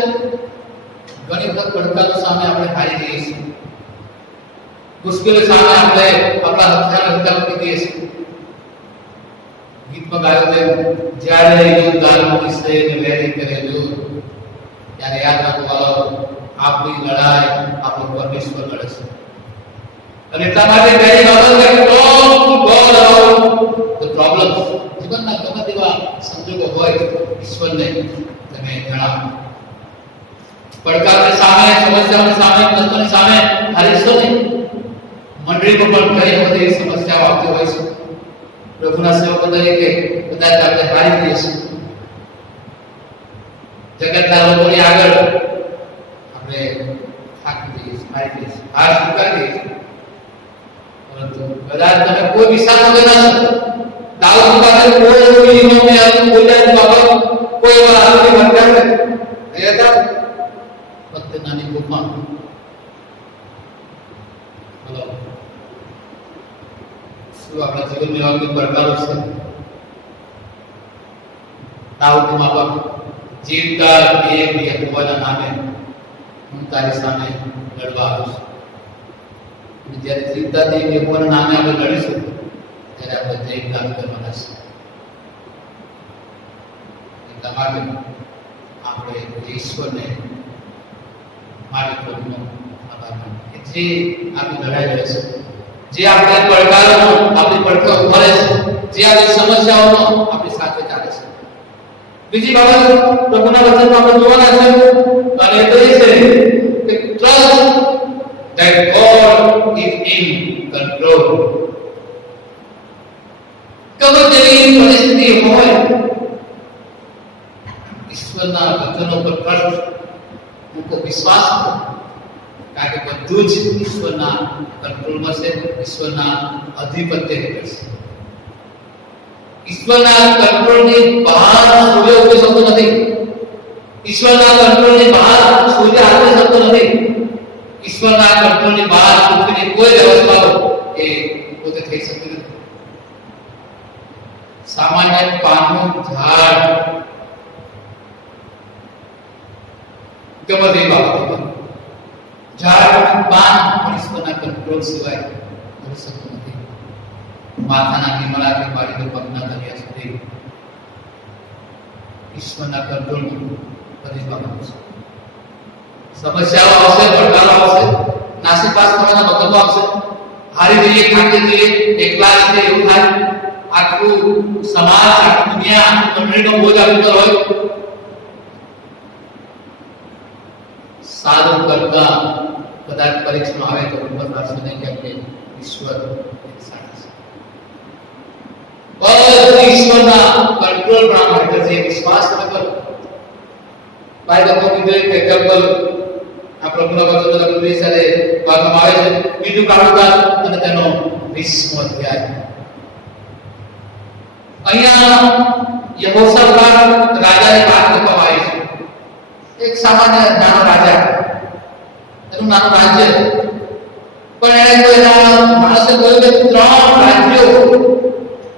ઘણી વખત પડકારો સામે આપણે હારી જઈએ છીએ, મુશ્કેલી સામે આપણે આપણા હથિયાર મૂકી દઈએ છીએ. ગીતમાં ગાયો છે, જ્યારે યુદ્ધનું વિષયને વેરી કરેલું, ત્યારે યાદ રાખવાનો આપણી લડાઈ આપણો પરમેશ્વર લડે છે. અને એટલા માટે પહેલી બાબત કે talk to God about the problems. જીવનના ગમે તેવા સંજોગો હોય ઈશ્વરને તમે જણાવો. પડકારની સામે, સમસ્યાઓની સામે, કષ્ટોની સામે ખાલી ઈશ્વર નહીં, મંડળીમાં પણ ઘણી બધી સમસ્યાઓ આવતી હોય છે. પ્રભુના સેવકો તરીકે કદાચ આપણે હારી જઈએ છીએ, જગતના લોકોની આગળ આપણે થાકી જઈએ છીએ, હારી જઈએ છીએ, હાર સ્વીકારી દઈએ છીએ. પરંતુ કદાચ તમે કોઈ વિશાળ વગર ના છો. દાઉદ પાસે કોઈ એવું નિયમ ન હતું, કોઈ જાતનું બાબત, કોઈ એવા આદમી બનતા નહીં હતા. ફક્ત નાની ગુફા. બોલો, શું આપણા જીવનની એવા કોઈ પડકારો છે? દાઉદના મા બાપ જીવતા દેવ યહોવાના નામે હું તારી સામે લડવા આવું છું. જ્યારે જીવતા દેવ યહોવાના નામે આપણે લડીશું ત્યારે આપણે જય પ્રાપ્ત કરવાના છે. એટલા માટે આપણે ઈશ્વરને માટે પ્રભુનો આભાર માનીએ જે આપણી લડાઈ લડે છે, જે આપણે પડકારોનો આપણી પડખે ઉભા રહે છે, જે આપણી સમસ્યાઓનો આપણી સાથે ચાલે છે. બીજી બાબત પ્રભુના વચનમાં આપણે જોવાના છે અને તે છે કે trust that God is in control. ગમે તેવી પરિસ્થિતિ હોય, ઈશ્વરના વચનો પર ટ્રસ્ટ મૂકો, વિશ્વાસ કરો, કારણ કે બધું જ ઈશ્વરના કંટ્રોલમાં છે, ઈશ્વરના અધિપત્ય હેઠળ છે. ઈશ્વરના કંટ્રોલની બહાર સૂર્ય ઉગી શકતો નથી. ઈશ્વરના કંટ્રોલની બહાર સૂર્ય આવી શકતો નથી. ઈશ્વરના કંટ્રોલની બહાર પૃથ્વીની કોઈ વ્યવસ્થાઓ એ પોતે થઈ શકતી નથી. સામાન્ય પાનનું ઝાડ ગમે તે બાબત, ઝાડનું પાન ઈશ્વરના કંટ્રોલ સિવાય કરી શકતું નથી. માથાના હિમાલયથી માંડીને પગના દરિયા સુધી ઈશ્વરના કંટ્રોલમાં બધી બાબતો છે. સમસ્યાઓ આવશે, પડકારો આવશે, નાસીપાસ થવાના વખતો આવશે, હારી જઈએ, થાકી જઈએ, એકલા છીએ એવું થાય. આખું સમાજ, આખી દુનિયા, આખી મંડળીનો બોજ આપણી પર હોય. સારું કરતા કદાચ પરીક્ષણ આવે તો ઉપર થશે નહીં, કેમ કે ઈશ્વર સારા છે. બધું ઈશ્વરના કંટ્રોલ પ્રમાણે હેઠળ છે. વિશ્વાસ તમે કરો. બાઇબલમાં કીધું કે એક્ઝામ્પલ આ પ્રભુના વચનો લખેલી સાથે વાતમાં આવે છે. બીજું કાળુકાળ અને તેનો 20મો અધ્યાય. અહીંયા યહોશાફાત રાજાની વાત કરવામાં આવી છે. એક સામાન્ય નાનો રાજા, એનું નાનું રાજ્ય, પણ એને કોઈ એના માણસે કહ્યું કે 3 રાજ્યો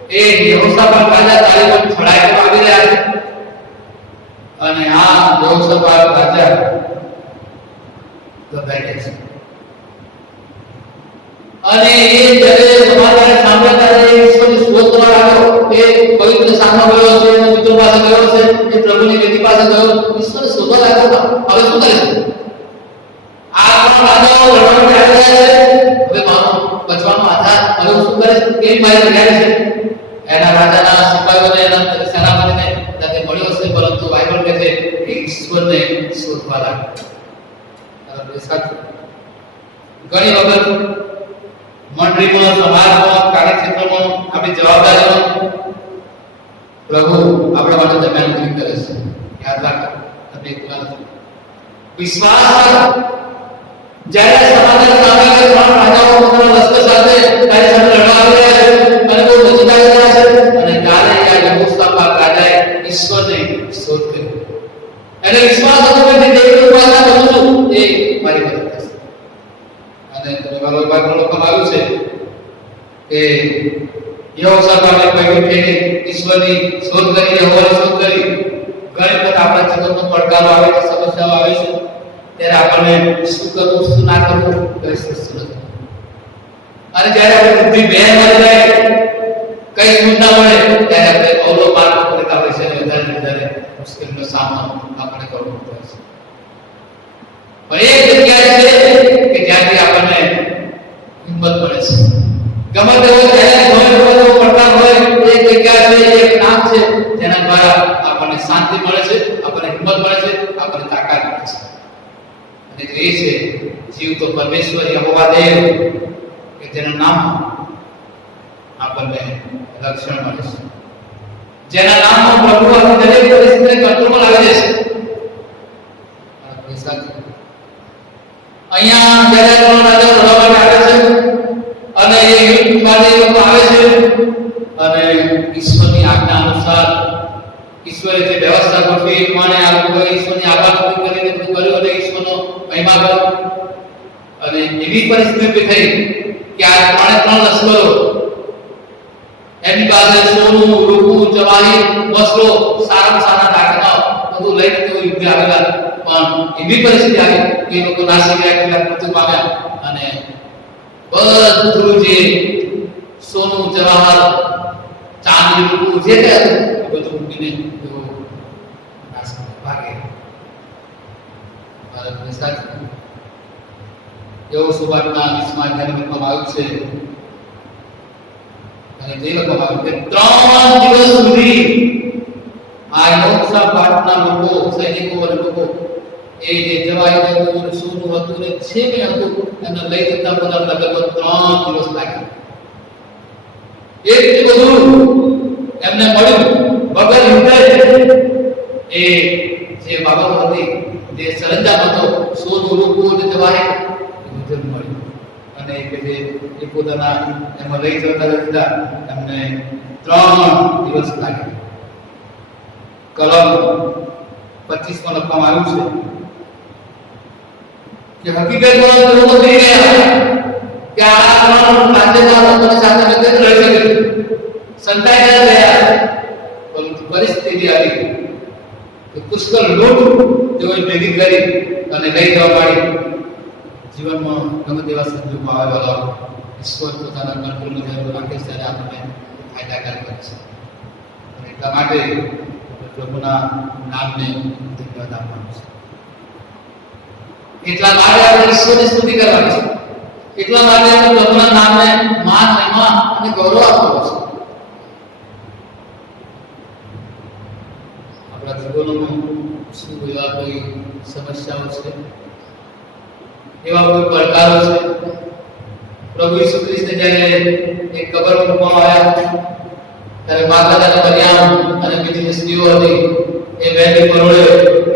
એ યહોશાફાત રાજા તારી પર ચડાઈ કરવા આવી રહ્યા છે. અને આ યહોશાફાત રાજા ગભરાઈ ગયા છે. અને એ જ્યારે સમાચાર સાંભળતા ઈશ્વરની સ્તુતિ કરવા લાગ્યો, એ પવિત્ર સ્થાનમાં ગયો છે, મિત્રો પાસે ગયો છે, એ પ્રભુની વેદી પાસે ગયો, ઈશ્વરને સ્તુતિ લાગ્યો. હવે શું કરીશું? આ 3 રાજાઓ લડવા માટે આવ્યા છે. હવે મારો બચવાનો આધાર હવે શું કરીશ? કેવી મારી તૈયારી છે? એના રાજાના સિપાહીઓને, એના સેનાપતિને તે મળ્યો છે, પરંતુ બાઇબલ કહે છે કે ઈશ્વરને શોધવા લાગ્યો. ઘણી વખત મંડળીમાં, સમાજમાં, કાર્યક્ષેત્રમાં, આપણી જવાબદારીમાં પ્રભુ આપણા માટે દરમિયાન કરે છે. યાદ રાખો, તમે એકલા નથી. વિશ્વાસ કરો. જ્યારે સમાચાર સામે આવે, 3 રાજાઓ પોતાના લશ્કર સાથે તારી સામે લડવા આવી રહ્યા છે અને બહુ નજીક આવી રહ્યા છે, અને ત્યારે આ યહોશાફાત રાજાએ ઈશ્વરને શોધ કર્યો. એને વિશ્વાસ હતો કે જે દેવની ઉપાસના કરું છું એ મારી મદદ કરશે. અને તમે વાલો બાઇબલ લખવામાં આવ્યું છે કે યહોશાફાતે કહ્યું કે ઈશ્વરની શોધ કરી, યહોવાની શોધ કરી. ઘણી વખત આપણા જીવનમાં પડકારો આવે છે, સમસ્યાઓ આવે છે, ત્યારે આપણને શું કરવું, શું ના કરવું કઈ સમજતું નથી. અને જ્યારે આપણે બુદ્ધિ બે મળી જાય, કઈ સમજ ના મળે, ત્યારે આપણે અવલો માર્ગ પડતા હોય છે, વધારે મુશ્કેલીનો સામનો આપણે કરવો પડે છે. પણ એક જગ્યા છે કે જ્યાંથી આપણને હિંમત મળે છે. ગમે તેવો ચેલેન્જ હોય, ગમે તેવો પડકાર હોય, એક જગ્યા છે, એક નામ છે જેના દ્વારા આપણને શાંતિ મળે છે, આપણને હિંમત મળે છે, આપણને તાકાત મળે છે. અને એ છે જીવતો પરમેશ્વર યહોવા દેવ, કે જેના નામ આપણને રક્ષણ મળે છે, જેના નામમાં પ્રભુ આપણી દરેક પરિસ્થિતિને કંટ્રોલમાં લાવી દે છે. અહીંયા જ્યારે ત્રણ રાજાઓ લડવા માટે આવે છે અને એ યુદ્ધ માટે લોકો આવે છે અને ઈશ્વરની આજ્ઞા અનુસાર ઈશ્વરે જે વ્યવસ્થા ગોઠવી એ પ્રમાણે આ લોકોએ ઈશ્વરની આભાર કરીને બધું કર્યું અને ઈશ્વરનો મહિમા કર્યો. અને એવી પરિસ્થિતિ ઊભી થઈ કે આ ત્રણ લશ્કરો એની પાસે સોનું, રૂપું, જવાહી, વસ્ત્રો, સારા સારા દાખલા બધું લઈને તેઓ યુદ્ધ આવેલા. પણ એવી પરિસ્થિતિ આવી કે એ લોકો નાસી ગયા, કેટલાક મૃત્યુ પામ્યા અને બધું જે સોનું, જવાહર, ચાંદી, રૂપું જે કંઈ હતું એ બધું મૂકીને તેઓ નાસી ભાગે. ભારતની સાથે એવો સુભાષના 20મા અધ્યાયમાં લખવામાં આવ્યું છે અને તે લખવામાં આવ્યું કે 3 દિવસ સુધી આ યોગસા પાઠના લોકો, સૈનિકો અને લોકો એ જે જવાઈ હતું, સોનું હતું ને જે કંઈ હતું એને લઈ જતા બધા લગભગ 3 દિવસ લાગ્યા. એટલું બધું એમને મળ્યું વગર યુદ્ધે. એ જે બાબત હતી, જે સરંજામ હતો, સોનું, રૂપું અને જવાહી બધું મળ્યું. અને કે જે એ પોતાના એમાં લઈ જતા હતા એમને 3 દિવસ લાગ્યા. કલમ 25માં લખવામાં આવ્યું છે કે હકીકતમાં લોકો થઈ ગયા કે આ ત્રણ રાજ્યના લોકોની સાથે મેં રહી શકે, સંતાઈ ગયા, પરંતુ પરિસ્થિતિ આવી કે પુષ્કળ લૂંટ તેઓએ ભેગી કરી અને લઈ જવા માંડી. જીવનમાં ગમે તેવા સંજોગો આવેલા ઈશ્વર પોતાના કંટ્રોલમાં જ્યારે રાખે છે ત્યારે આપણને ફાયદાકારક બને છે. અને એટલા માટે પ્રભુના નામને ધન્યવાદ આપવાનું છે. એટલા માટે આપણે ઈશ્વરની સ્તુતિ કરવાની છે. એટલા માટે આપણે પ્રભુના નામને માન, મહિમા અને ગૌરવ આપવાનું છે. આપણા જીવનોમાં શું એવા કોઈ સમસ્યાઓ છે, એવા કોઈ પડકારો છે? પ્રભુ ઈસુ ખ્રિસ્તને જ્યારે એક કબર મૂકવામાં આવ્યા ત્યારે માતા મરિયમ અને બીજી જે સ્ત્રીઓ હતી એ વહેલી પરોળે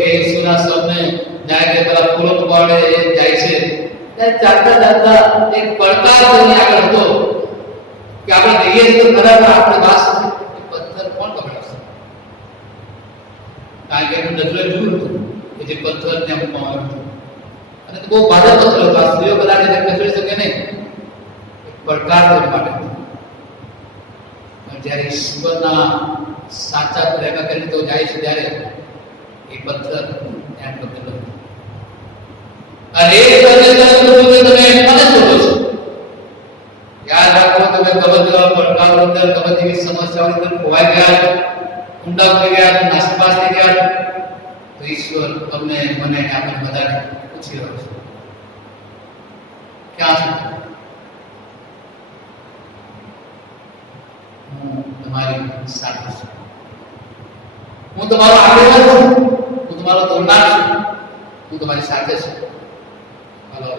એ ઈસુના શબને જાય કે પેલા ફૂલો પકવાડે જાય છે ત્યારે ચાલતા ચાલતા એક પડકાર તેની આગળ હતો કે આપણે કહીએ છીએ તો ખરા આપણે વાત પથ્થર કોણ પકડાવશે? કારણ કે એનું નજરે જોયું હતું કે જે પથ્થર ત્યાં મૂકવામાં આવ્યો હતો અને બહુ ભારે પથ્થર હતો. આ સ્ત્રીઓ કદાચ એને કચડી શકે નહીં. પડકાર તેની માટે જ્યારે ઈશ્વરના સાચા પ્રેમ કરીને તો જાય છે ત્યારે એ પથ્થર એમ બદલો. અને એ તમે મને શોધો છો. યાદ રાખો, તમે ગમે તેવા પડકારો અંદર, ગમે તેવી સમસ્યાઓની અંદર ખોવાઈ ગયા, ઊંડા ઉતરી ગયા, નાસપાસ થઈ ગયા, તો ઈશ્વર તમને, મને, આપણે બધાને પૂછી રહ્યો છે, ક્યાં છો? હું તમારી સાથે છું. હું તમારો આગેવાન છું, હું તમારો દોરનાર છું, હું તમારી સાથે છું. હલો,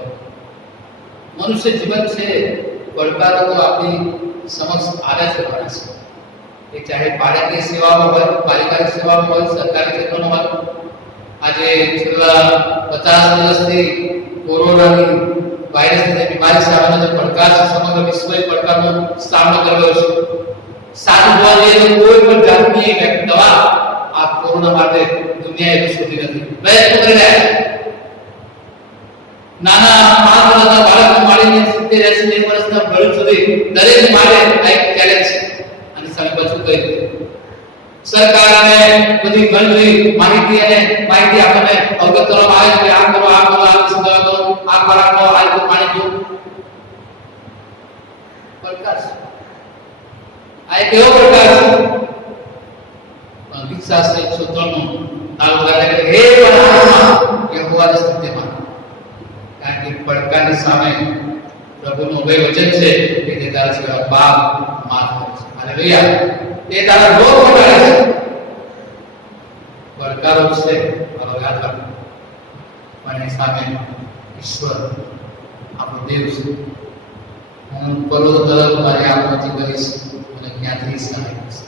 મનુષ્ય જીવન છે, પડકારો તો આપણી સમક્ષ આવ્યા જ કરવાના છે. એ ચાહે બાળકીય સેવામાં હોય, પારિવારિક સેવામાં હોય, સરકારી ક્ષેત્રમાં હોય. આજે છેલ્લા 50 દિવસથી કોરોનાની વાયરસની બીમારી સામેનો જે પડકાર છે, સમગ્ર વિશ્વએ પડકારનો સામનો કર્યો છે. સારું જોવા જઈએ તો કોઈ પણ જાતની દવા આ કોરોના માટે દુનિયાએ શોધી નથી. પ્રયત્ન કરી રહ્યા છે. નાના 5 વર્ષના બાળકથી માંડીને 70-80 વર્ષના વૃદ્ધ સુધી દરેક માટે આ એક ચેલેન્જ છે. અને સામે પાછું કહી સરકારને બધી ઘણી માહિતી આપણને અવગત કરવામાં આવે છે કે આ કરો, આ કરો, આ દવા કરો, આ ખોરાક લો, આ રીતે પાણી પીઓ. પડકાર છે. આ એક એવો પડકાર છે. વિચારશે 103 તાલુકો રાજા કે હે બનાવમાં યહોવાને સત્યમાં. કારણ કે પડકારની સામે પ્રભુનું અભય વચન છે કે તે તારા સિવાય પાપ માફ કરે છે. હાલેલુયા. તે તારા રોગ મટાડે છે. પડકારો છે મારો યાદ રાખો, પણ એ સામે ઈશ્વર આપણો દેવ છે. હું પર્વત તરફ મારી આંખોથી કરીશ અને ક્યાંથી સહાય કરીશ.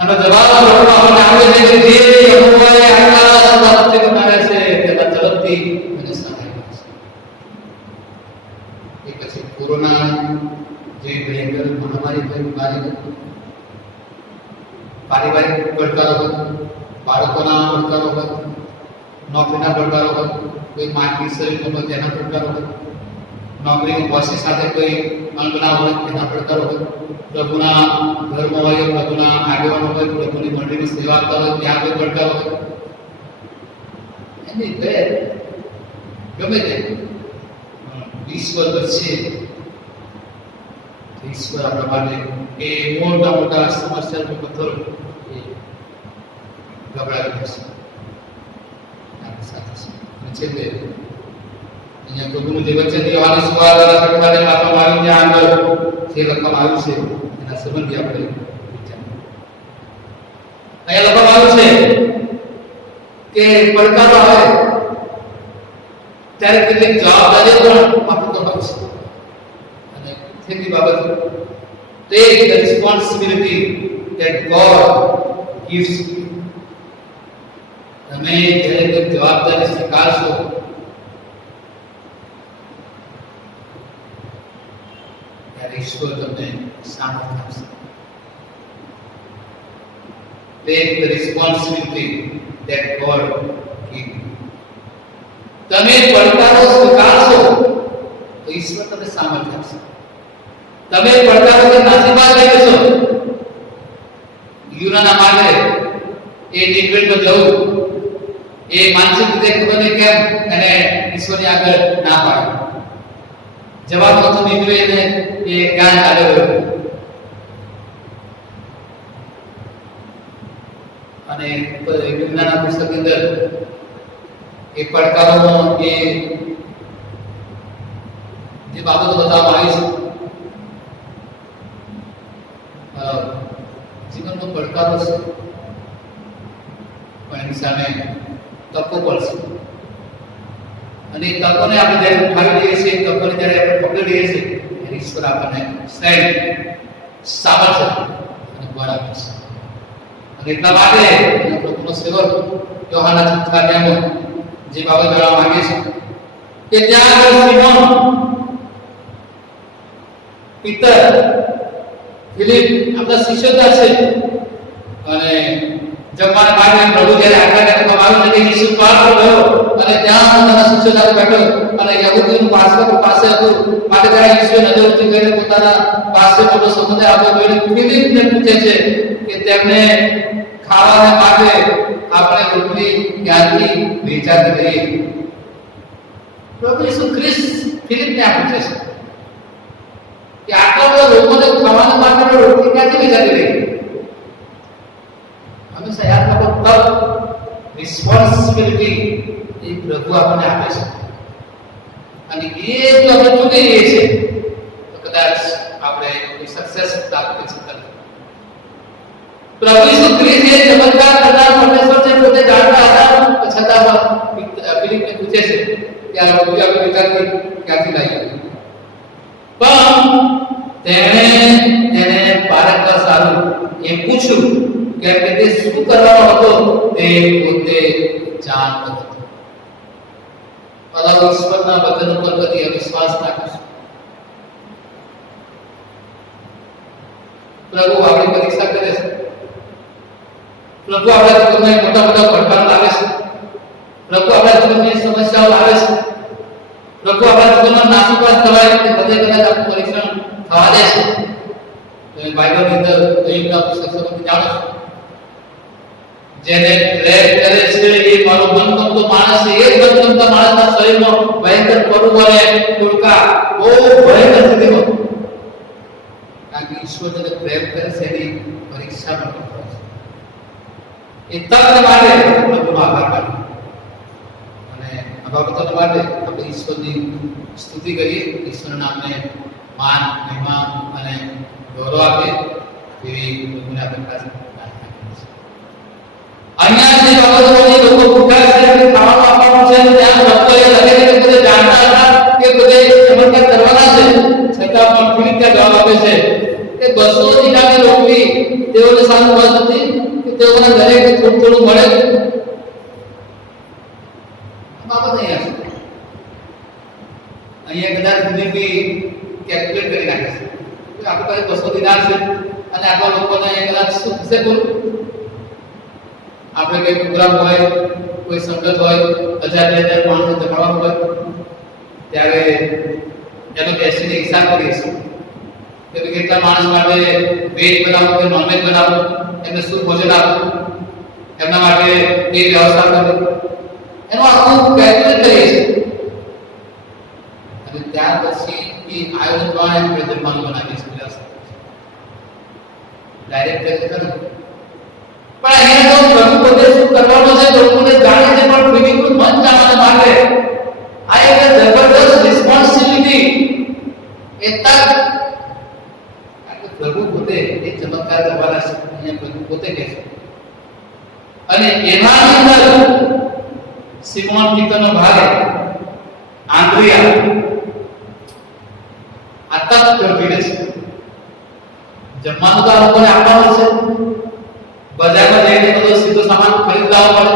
આનો જવાબ આપણને આવે છે કે જે યહોવાએ આકાશ તરફથી બનાવ્યા છે તેના તરફથી મને સહાય કરશે. એ પછી કોરોના જે ભયંકર મહામારી બીમારી, પારિવારિક પડકારો હતો, બાળકોના પડકારો હતો, નોકરીના પડકારો હતો, કોઈ માનવી શરીરનો હોય તેના પડકારો હતો, નોકરીની બોસની સાથે કોઈ અણબનાવ હોય તેના પડકારો હતો, પ્રભુના ધર્મ હોય, પ્રભુના આગેવાનો હોય, પ્રભુની મંડળીની સેવા કરો ત્યાં કોઈ પડકારો હોય. એની ગમે તે ઈશ્વર તો છે. ઈશ્વર આપણા માટે એ મોટા મોટા સમસ્યાનો પથ્થરો એ ગભરાવી દેશે આપણી સાથે છે. અહીંયા પ્રભુનું જે વચન યોહાનની સુવાર્તાના છઠ્ઠા વાક્યમાં આવ્યું, ત્યાં આગળ જે લખવામાં આવ્યું છે એના સંબંધી આપણે અહીંયા લખવામાં આવ્યું છે કે પડકારો આવે ત્યારે કેટલીક જવાબદારીઓ પણ આપવું હોય છે. અને છેલ્લી બાબત, take the responsibility that God gives you. તમે જ્યારે કોઈ જવાબદારી સ્વીકારશો ત્યારે ઈશ્વર તમને સામર્થ્ય આપશે. Take the responsibility that God gives you. તમે પડકારો સ્વીકારશો તો ઈશ્વર તમને સામર્થ્ય આપશે. તમે પડકારોથી નાસીપાસ થઈ જશો. યુનાના માટે એ ટ્રીટમેન્ટમાં જવું એ માનસિક રીતે ખબર નહીં કેમ એને ઈશ્વરની આગળ ના પાડી. જવાબ નતો નીકળ્યો એને એ જ્ઞાન ચાલ્યો ગયો. અને યુનાના પુસ્તકની અંદર એ પડકારોનો એ જે બાબતો બતાવવામાં આવી છે, જીવનનો પડકારો છે પણ એની સામે તકો પણ છે. અને એ તકોને આપણે જ્યારે ઉઠાવી લઈએ છીએ, તકોને જ્યારે આપણે પકડી લઈએ છીએ, ઈશ્વર આપણને સ્ટ્રેન્થ, સામર્થ્ય અને બળ આપે છે. અને એટલા માટે પ્રભુનો સેવક યોહાનના છઠ્ઠા અધ્યાયમાં જે બાબત જણાવવા માંગે છે કે ત્યાં આગળ સિમોન પિતર ફિલિપ આપણા શિષ્યો છે. અને જમવાના માટે પ્રભુ જ્યારે આજ્ઞા કરવામાં આવી કે ઈસુ પાર ગયો અને ત્યાં પોતાના શિષ્યો સાથે બેઠો અને યહૂદીનું પાસે હતું. માટે ત્યારે ઈસુએ નજર ઊંચી કરીને પોતાના પાસે મોટો સમુદાય આવ્યો જોઈને ફિલિપને પૂછે છે કે તેમને ખાવાને માટે આપણે રોટલી ક્યાંથી વેચાતી લઈએ. પ્રભુ ઈસુ ખ્રિસ્ત ફિલિપને આ પૂછે છે કે આટલા બધા લોકોને ખાવાના માટે રોટલી ક્યાંથી વેચાતી લઈએ. હંમેશા યાદ રાખો, તક, રિસ્પોન્સિબિલિટી એ પ્રભુ આપણને આપે છે. અને એ જો આપણે ચૂકી જઈએ છીએ તો કદાચ આપણે સક્સેસ પ્રાપ્ત કરી શકતા નથી. પ્રભુ ઈસુ ખ્રિસ્ત એ ચમત્કાર કરનાર પરમેશ્વર છે, પોતે જાણતા હતા, છતાં ફિલિપને પૂછે છે કે આ રોટલી આપણે ક્યાંથી લાવીએ. પણ તેને પારખતા સારું એ પૂછ્યું કે તે શું કરવાનો હતો તે પોતે જાણતો હતો. અલાઉ ઈશ્વરના વચન ઉપર કદી અવિશ્વાસ ના કરશો. પ્રભુ આપણી પરીક્ષા કરે છે. પ્રભુ આપણા જીવનમાં મોટા મોટા પડકારો લાવે છે. પ્રભુ આપણા જીવનની સમસ્યાઓ લાવે છે. પ્રભુ આપણા જીવનમાં નાસીપાસ થવાય તે બધે કદાચ આપણું પરીક્ષણ થવા દે છે. તમે બાઇબલની અંદર અયુબના પુસ્તકમાં જાણો છો, જેને પ્રેર કરે છે એ મારો મનગમતો માણસ છે. એ જ મનગમતા માણસના શરીરમાં ભયંકર પરુઓ અને ટોળકા બહુ ભયંકર સ્થિતિમાં, કારણ કે ઈશ્વર જેને પ્રેમ કરે છે એની પરીક્ષા પણ કરે છે. એ તક માટે પ્રભુનો આભાર માનો અને આ બાબતો માટે આપણે ઈશ્વરની સ્તુતિ કરીએ, ઈશ્વરના નામને માન, મહિમા અને ગૌરવ આપીએ એવી પ્રભુને આપણે ખાસ પ્રાર્થના કરીએ છીએ. અહીંયા જે બાબતોની લોકો ભૂખ્યા છે કે ખાવાનું આપવાનું છે, ત્યાં લોકોએ લખેલી કે બધે જાણતા હતા કે બધે ચમત્કાર કરવાના છે, છતાં પણ ફિલિપ ત્યાં જવાબ આપે છે કે 200 દિનારની રોટલી તેઓને સારું બસ હતી કે તેઓને દરેક થોડું થોડું મળે. બાબત અહીંયા કદાચ ફિલિપી કેલ્ક્યુલેટ કરી નાખે છે કે આપણી પાસે 200 દિનાર છે અને આટલા લોકોને કદાચ શું થશે બોલ. આપણે કોઈ પ્રોગ્રામ હોય, કોઈ સંગત હોય, 1000-2000 માણસો જમાડવાનું હોય ત્યારે એનો બેસીને હિસાબ કરીએ છીએ કે કેટલા માણસ માટે વેજ બનાવવું કે નોનવેજ બનાવવું, એમને શું ભોજન આપવું, એમના માટે એ વ્યવસ્થા કરવી, એનું આખું કેલ્ક્યુલેટ કરીએ છીએ અને ત્યાર પછી એ આયોજન પ્રમાણે આપણે જમવાનું બનાવીએ છીએ. ડાયરેક્ટ કરી નથી પણ અહીંયા તો પ્રભુ પોતે શું કરવાનો છે લોકોને જાણે છે, પણ ફિલિપનું મન જાણવા માટે આ એક જબરદસ્ત રિસ્પોન્સિબિલિટી એટલા પ્રભુ પોતે એક ચમત્કાર કરવાના છે. અહીંયા પ્રભુ પોતે કહે છે અને એમાં અંદર સિમોન પીતરનો ભાઈ આંદ્રિયા આ તક કરવી છે. જમવાનું તો આ લોકોને આપવાનું છે, બજારમાં જઈને બધો સીધો સામાન ખરીદ લાવવો પડે,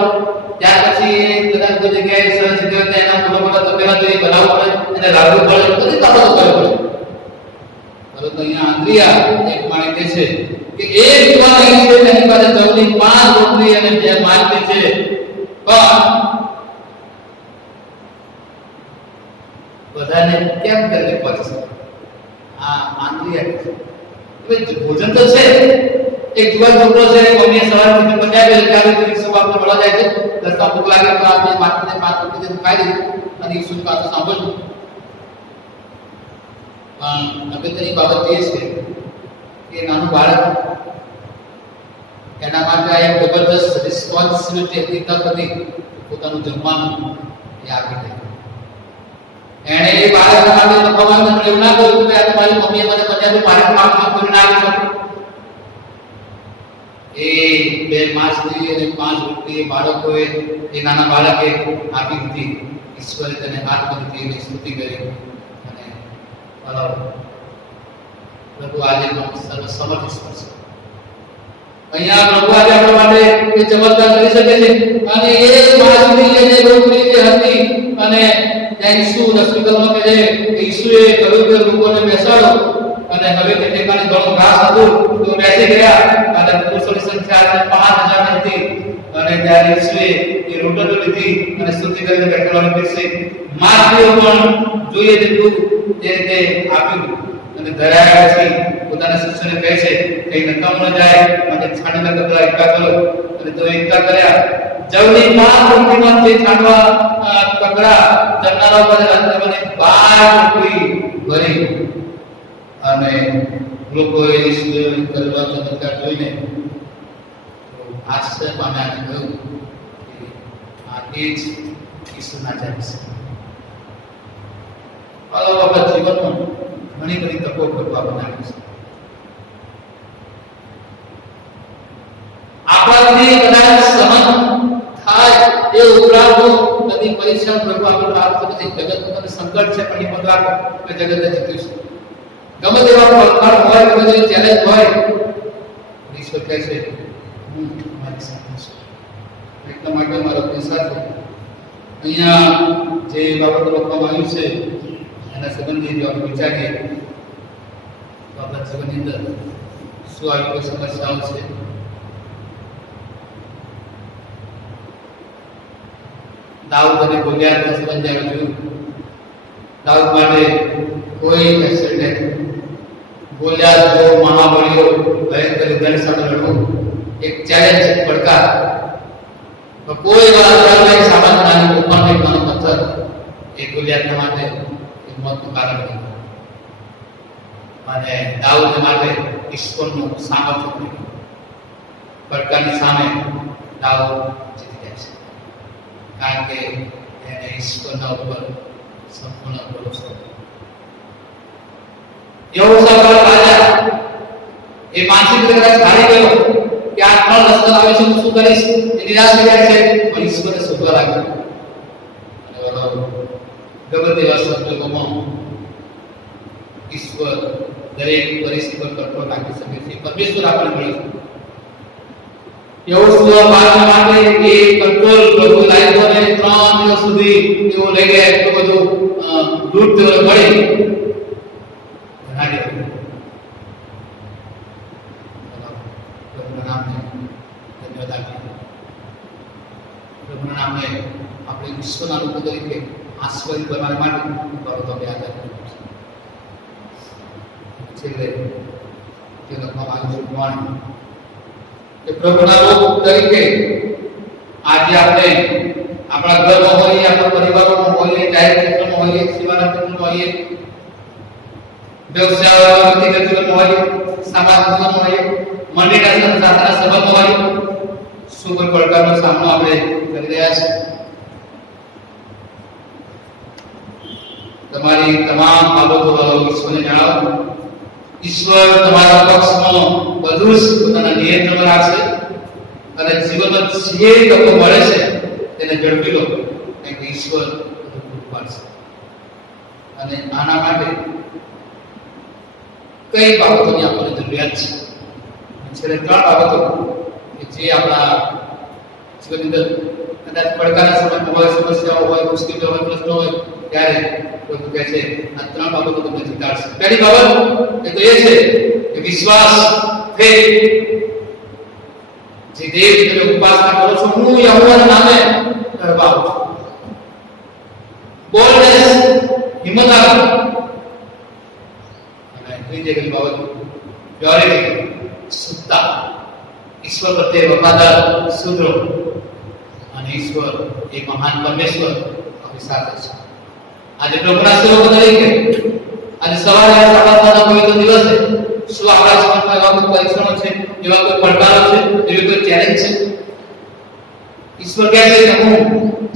ત્યાર પછી કદાચ કોઈ જગ્યાએ સરસ જગ્યાએ ત્યાં એના મોટા તપેલા જોઈએ બનાવવું પડે, એને રાખવું પડે, બધી બાબતો કરવી પડે. પરંતુ અહીંયા આંદ્રિયા એક માણસ કહે છે કે એક યુવાન અહીં છે તેની પાસે જવની 5 રોટલી અને 2 માછલી છે, પણ બધાને કેમ કરીને પહોંચશે? આ આંદ્રિયા કહે છે ભોજન તો છે. એક જુવાન છોકરો છે, મમ્મીએ સવારથી પચાવી કે આવી ઈસુ આપણે મળવા જાય છે, રસ્તા ભૂખ લાગે તો આપણે માથે 5 રોટલી ખાઈ લીધી અને ઈસુની વાત સાંભળ્યું. પણ અગત્યની બાબત એ છે કે નાનું બાળક એના માટે આ એક જબરદસ્ત રિસ્પોન્સિબિલિટી હતી, તક હતી પોતાનું જમવાનું એ આપી દે. એણે એ બાળક માટે નફામાં એવું ના કર્યું કે આ તમારી મમ્મીએ મને પચાવી મારે કામ કરીને આપી છે. એ 2 માછલી અને 5 રોટલી બાળકોએ એ નાના બાળકે આપી દીધી. ઈશ્વરે તેને હાથ કરી એની સ્તુતિ કરી અને પ્રભુ આજે પણ સર્વસમર્થ ઈશ્વર છે. અહીંયા પ્રભુ આજે આપણા માટે એ ચમત્કાર કરી શકે છે અને એ માછલી અને રોટલી જે હતી અને ત્યાં ઈસુ રસોઈઘરમાં કે ઈસુએ કહ્યું કે લોકોને બેસાડો અને હવે તે ઠેકાણે ઘણું ઘાસ હતું તો બેસી ગયા અને પુરુષોની સંખ્યા 5000 હતી અને ત્યારે ઈસુએ એ રોટલીઓ લીધી અને સ્તુતિ કરીને બેઠેલાને પીરસી. માછલીઓ પણ જોઈએ તેટલું તે રીતે આપ્યું અને ધરાયા પછી પોતાના શિષ્યોને કહે છે કે નકામ ન જાય માટે છાંડના કપડા એકઠા કરો અને તો એકઠા કર્યા. જવની 5 રોટલીમાં જે છાંડવા કપડા જમનારા પર અંતે 12 રોટલી ભરી અને લોકોએ ઈશ્વર કરવા ચમત્કાર જોઈને આશ્ચર્ય પામ્યા અને કહ્યું કે આ એ જ ઈશ્વરના જન છે. આપણા જીવનમાં ઘણી બધી તકો કરવા બનાવી છે. આપણાથી કદાચ સહન થાય એ ઉપરાંત બધી પરીક્ષા પ્રભુ આપણે પ્રાપ્ત નથી. જગતનું સંકટ છે પણ હિંમત રાખો કે જગતને જીતીશું. ગમે તેવા પડકાર હોય, ગમે તેવી ચેલેન્જ હોય, ઈશ્વર કહે છે હું તમારી સાથે છું. એટલા માટે મારા આપણી સાથે અહીંયા જે બાબતો લખવામાં આવ્યું છે એના સંબંધી જો આપણે વિચારીએ તો આપણા જીવનની અંદર શું આવી કોઈ સમસ્યાઓ છે. દાઉદ અને ગોલિયાતના સંબંધે આપણે જોયું. દાઉદ માટે કોઈ ફેસિલિટી નથી. ગોલિયાત જો મહાબળીઓ ભયંકર યુદ્ધની સામે લડવું એક ચેલેન્જ, પડકાર. તો કોઈ વાત સામાન્ય નાની તોફાન એક નાનો પથ્થર એ ગોલિયાતના માટે એક મોતનું કારણ બન્યું અને દાઉદ માટે ઈશ્વરનું સામર્થ્ય બન્યું. પડકારની સામે દાઉદ જીતી જાય છે કારણ કે એને ઈશ્વરના ઉપર સંપૂર્ણ ભરોસો. યહોશાફાત રાજા એ માનસિક રીતે કદાચ હારી ગયો કે આ ત્રણ લશ્કર આવે છે, હું શું કરીશ, એ નિરાશ થઈ જાય છે, પણ ઈશ્વરને શોધવા લાગ્યો. અને ગમે તેવા સંજોગોમાં ઈશ્વર દરેક પરિસ્થિતિ પર કંટ્રોલ રાખી શકે છે. પરમેશ્વર આપણને મળે છે. યહોશાફાત માટે એ કંટ્રોલ પ્રભુ લાગ્યો અને 3 દિવસ સુધી એવો લઈ ગયા, એટલું બધું લૂંટ મળી ઘણા દિવસ. પ્રભુના નામને ધન્યવાદ આપીએ. પ્રભુના નામને આપણે વિશ્વના લોકો તરીકે આશીર્વાદ બનવા માટે કરો તો યાદ રાખવું છેલ્લે તે લખવામાં આવ્યું પ્રમાણે કે પ્રભુના લોકો તરીકે આજે આપણે આપણા ઘરમાં હોઈએ, આપણા પરિવારોમાં હોઈએ, જાહેર ક્ષેત્રમાં હોઈએ, સેવાના ક્ષેત્રમાં હોઈએ, વ્યવસાય વ્યક્તિગત જીવનમાં હોઈએ, સામાજિક જીવનમાં હોઈએ, મંડળીના સંસ્થાના સંબંધમાં હોઈએ, શું કોઈ પડકારનો સામનો આપણે કરી રહ્યા છીએ? તમારી તમામ બાબતો ઈશ્વરને જણાવો. ઈશ્વર તમારા પક્ષમાં બધું જ પોતાના નિયંત્રણમાં રાખશે અને જીવનમાં જે તકો મળે છે તેને ઝડપી લો, કારણ કે ઈશ્વર બધું પાડશે. અને આના માટે કઈ બાબતોની આપણને જરૂરિયાત છે? છેલ્લે 3 બાબતો કે જે આપણા જીવનની અંદર કદાચ પડકારના સમયમાં હોય, સમસ્યાઓ હોય, મુશ્કેલીઓ હોય, પ્રશ્નો હોય, ત્યારે પ્રભુ કહે છે આ 3 બાબતો તમને જીતાડશે. પહેલી બાબત એ તો એ છે કે વિશ્વાસ, ફેથ. જે દેવ તમે ઉપાસના કરો છો, હું યહોવાના નામે કરવા આવું છું. બોલ્ડનેસ, હિંમત રાખો. અને ત્રીજી બાબત પ્યોરિટી, શુદ્ધતા. ઈશ્વર પ્રત્યે વફાદાર, સુધરો. અને ઈશ્વર એ મહાન પરમેશ્વર આપણી સાથે છે. આજે પ્રભુના સેવકો તરીકે આજે સવારે સાબતનો પવિત્ર દિવસ છે. શું આપણા જીવનમાં એવા કોઈ પરીક્ષણો છે, એવા કોઈ પડકારો છે, એવી કોઈ ચેલેન્જ છે? ઈશ્વર કહે છે કે હું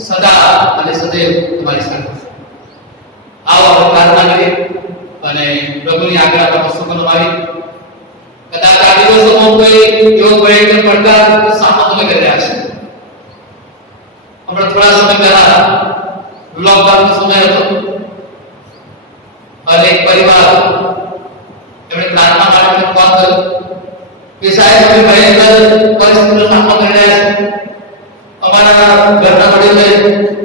સદા અને સદૈવ તમારી સાથે છું. આવો આપણે પ્રાર્થના કરીએ અને પ્રભુની આજ્ઞા પર વસ્તુઓનો આવી. કદાચ આ દિવસોમાં કોઈ એવો ભયંકર પડકાર સામનો તમે કરી રહ્યા છે. હમણાં થોડા સમય પહેલા લોકડાઉનનો સમય હતો અને એક પરિવાર એમણે પ્રાર્થના માટે ફોન કર્યો કે સાહેબ અમે ભયંકર પરિસ્થિતિનો સામનો કરી રહ્યા છે. અમારા ઘરના વડીલે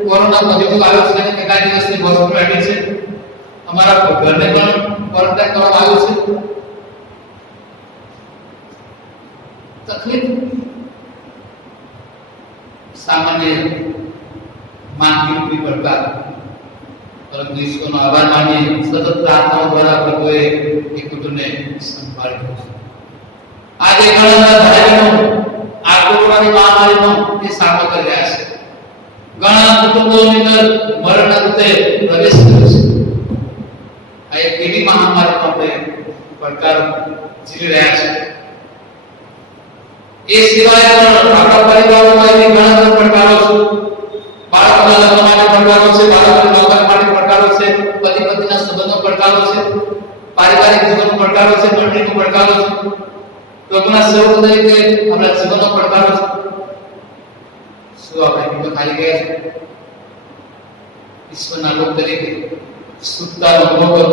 કોરોના પોઝિટિવ આવ્યો છે અને કેટલા દિવસની હોસ્પિટલ એડમિટ છે. અમારા ઘરને પણ ક્વોરન્ટાઇન કરવામાં આવ્યું છે. તકલીફ સામાન્ય માનવી પડકાર, પરંતુ ઈશ્વરનો આભાર માનીએ સતત પ્રાર્થનાઓ દ્વારા પ્રભુએ એ કુટુંબને સંભાળ્યું છે. આજે ઘણા ભાઈઓ આ કોરોનાની મહામારીનો એ સામનો કરી રહ્યા છે. ઘણા કુટુંબોની અંદર મરણ રૂપે પ્રવેશ કર્યો છે. આ એક એવી મહામારીનો આપણે પડકાર જીવી રહ્યા છે. એ સિવાય પણ આપણા પરિવારોમાં એવી ઘણા પડકારો છે. બાળકોના લગ્ન માટે પડકારો છે, બાળકોની નોકરી માટે પડકારો છે, પતિ પત્નીના સંબંધનો પડકારો છે, પારિવારિક જીવનનો પડકારો છે, મંડળીનો પડકારો છે, પ્રભુના સેવક તરીકે આપણા જીવનનો પડકારો છે. શું આપણે હિંમત હારી ગયા છે? ઈશ્વરના લોક તરીકે શુદ્ધતાનો અનુભવ કરો,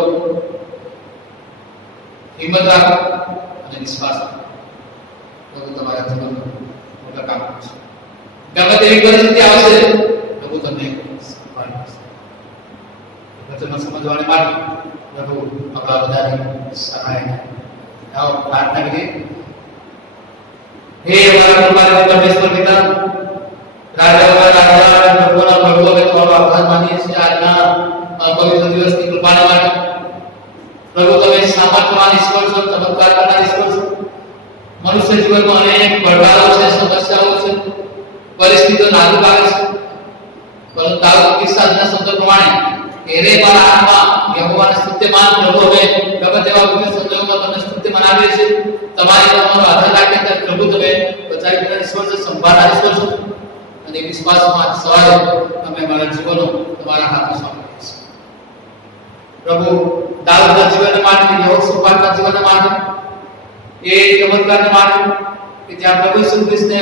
હિંમત રાખો અને વિશ્વાસ રાખો. પ્રભુ તમારા જીવનમાં મોટા કામ કરશે. ગમે તેવી પરિસ્થિતિ આવશે, પ્રભુ તમને સંભાળી લેશે. વચનો સમજવાને માટે પ્રભુ આપણા બધાની સહાય આવો પ્રાર્થના કરીએ. હે અમારા કૃપાળુ પરમેશ્વર પિતા, રાજાઓના રાજા, પ્રભુના પ્રભુ, અમે તમારો આભાર માનીએ છીએ આજના પવિત્ર દિવસની કૃપાને માટે. પ્રભુ તમે સામર્થ્યવાન ઈશ્વર છો, ચમત્કાર કરનાર ઈશ્વર છો. મનુષ્ય જીવનમાં અનેક પડકારો છે, સમસ્યાઓ છે, પરિસ્થિતિઓ નાજુક આવે છે, પરંતુ તારો કિસ્સાના શબ્દ પ્રમાણે એરે મારા આત્મા યહોવાને સ્તુત્યમાન પ્રભુ, હવે ગમે તેવા વિવિધ સંજોગોમાં તમને સ્તુત્યમાન આપીએ છીએ. તમારી તમારો આધાર રાખીએ ત્યારે પ્રભુ તમે બચાવી લેનાર ઈશ્વર છો, સંભાળનાર ઈશ્વર છો. અને વિશ્વાસમાં સવારે અમે અમારા જીવનો તમારા હાથમાં સોંપીએ છીએ. પ્રભુ દાઉદના જીવન માટે, યહોશાફાટના જીવન માટે, એ ચમત્કારને માટે કે જ્યાં પ્રભુ ઈસુ ખ્રિસ્તને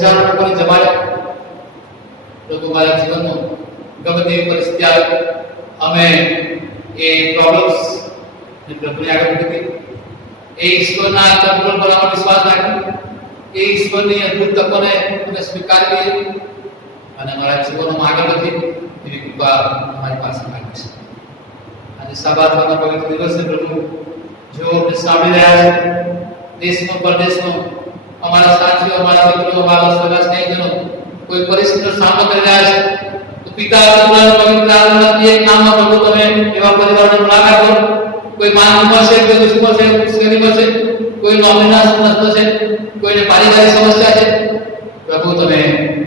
હજારો લોકોને જમાડ્યા. પ્રભુ મારા જીવનનો ગમે તેવી પરિસ્થિતિ આવે, અમે એ પ્રોબ્લેમ્સ ને પ્રભુને આગળ મૂકી, એ ઈશ્વરના કંટ્રોલ પર અમારો વિશ્વાસ રાખી, એ ઈશ્વરની અદ્ભુત તકોને અમે સ્વીકારી લઈએ અને અમારા જીવનમાં આગળ વધી એવી કૃપા અમારી પાસે માંગી છે. આજે સાબાતનો પવિત્ર દિવસ છે પ્રભુ, જો અમને સાંભળી રહ્યા છે દેશમાં પરદેશમાં, અમારા સાથીઓ, અમારા મિત્રો, અમારા સગા સ્નેહીજનો કોઈ પરિસ્થિતિનો સામનો કરી રહ્યા છે, તો પિતા પુત્ર પવિત્ર આત્માના એક નામમાં પ્રભુ તમે એવા પરિવારને મુલાકાત કરો. કોઈ માનવમાં છે, કોઈ દુશ્મન છે, મુશ્કેલીમાં છે, કોઈ નોકરીના સમસ્યા છે, કોઈને પારિવારિક સમસ્યા છે, પ્રભુ તમે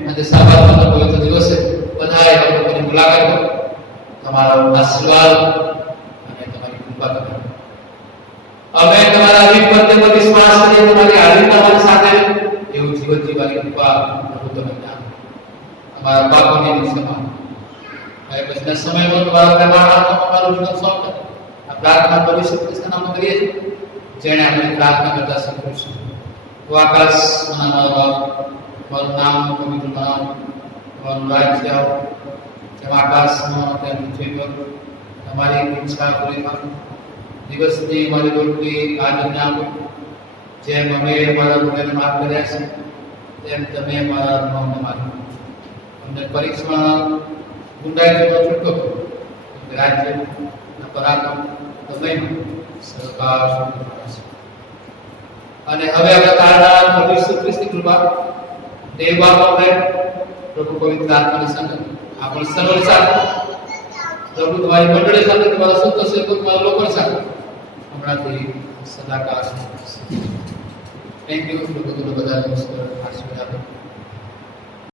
આજે સાબાતનો પવિત્ર દિવસ છે, બધા એવા લોકોની મુલાકાત કરો, તમારો આશીર્વાદ અને તમારી કૃપા કરો. અમે તમારા અભિપ્રાય પર વિશ્વાસ કરીએ, તમારી હાજરીમાં અમારી સાથે એવું જીવન જીવવાની કૃપા પ્રભુ તમે આપો. અમારા પાપોની ક્ષમા હવે પછીના સમયમાં તમારા પ્રેમાળ હાથમાં અમારું જીવન સોંપો. આ પ્રાર્થના ભવિષ્ય ખ્રિસ્તના નામમાં કરીએ છીએ, જેણે આપણે પ્રાર્થના કરતા શીખવ્યું છે. તો આકાશના નામ, તમારું નામ પવિત્ર નામ, તમારું રાજ્ય આવો, જેમ આકાશમાં તેમ પૃથ્વી પર તમારી ઈચ્છા પૂરી થાય. દિવસની અમારી રોટલી આજે આપો, જેમ અમે અમારા ગુનેને માફ કર્યા છે તેમ તમે અમારા ગુનાઓને માફ કરો. અમને પરીક્ષામાં ગુંડાઈનો છૂટકો કરો. રાજ્ય, પરાક્રમ, મહિમા, સહકાર અને હવે આપણે તારનાર પ્રભુ ઈસુ ખ્રિસ્તની કૃપા, દેવ બાપનો પ્રેમ, પ્રભુ પવિત્ર આત્માની સંગત આપણ સર્વની સાથે, પ્રભુ તમારી મંડળી સાથે, તમારા શુદ્ધ સેવકો, તમારા લોકોની સાથે હમણાંથી સદાકાળ. થેન્ક યુ પ્રભુ, તમે બધા આશીર્વાદ આપો.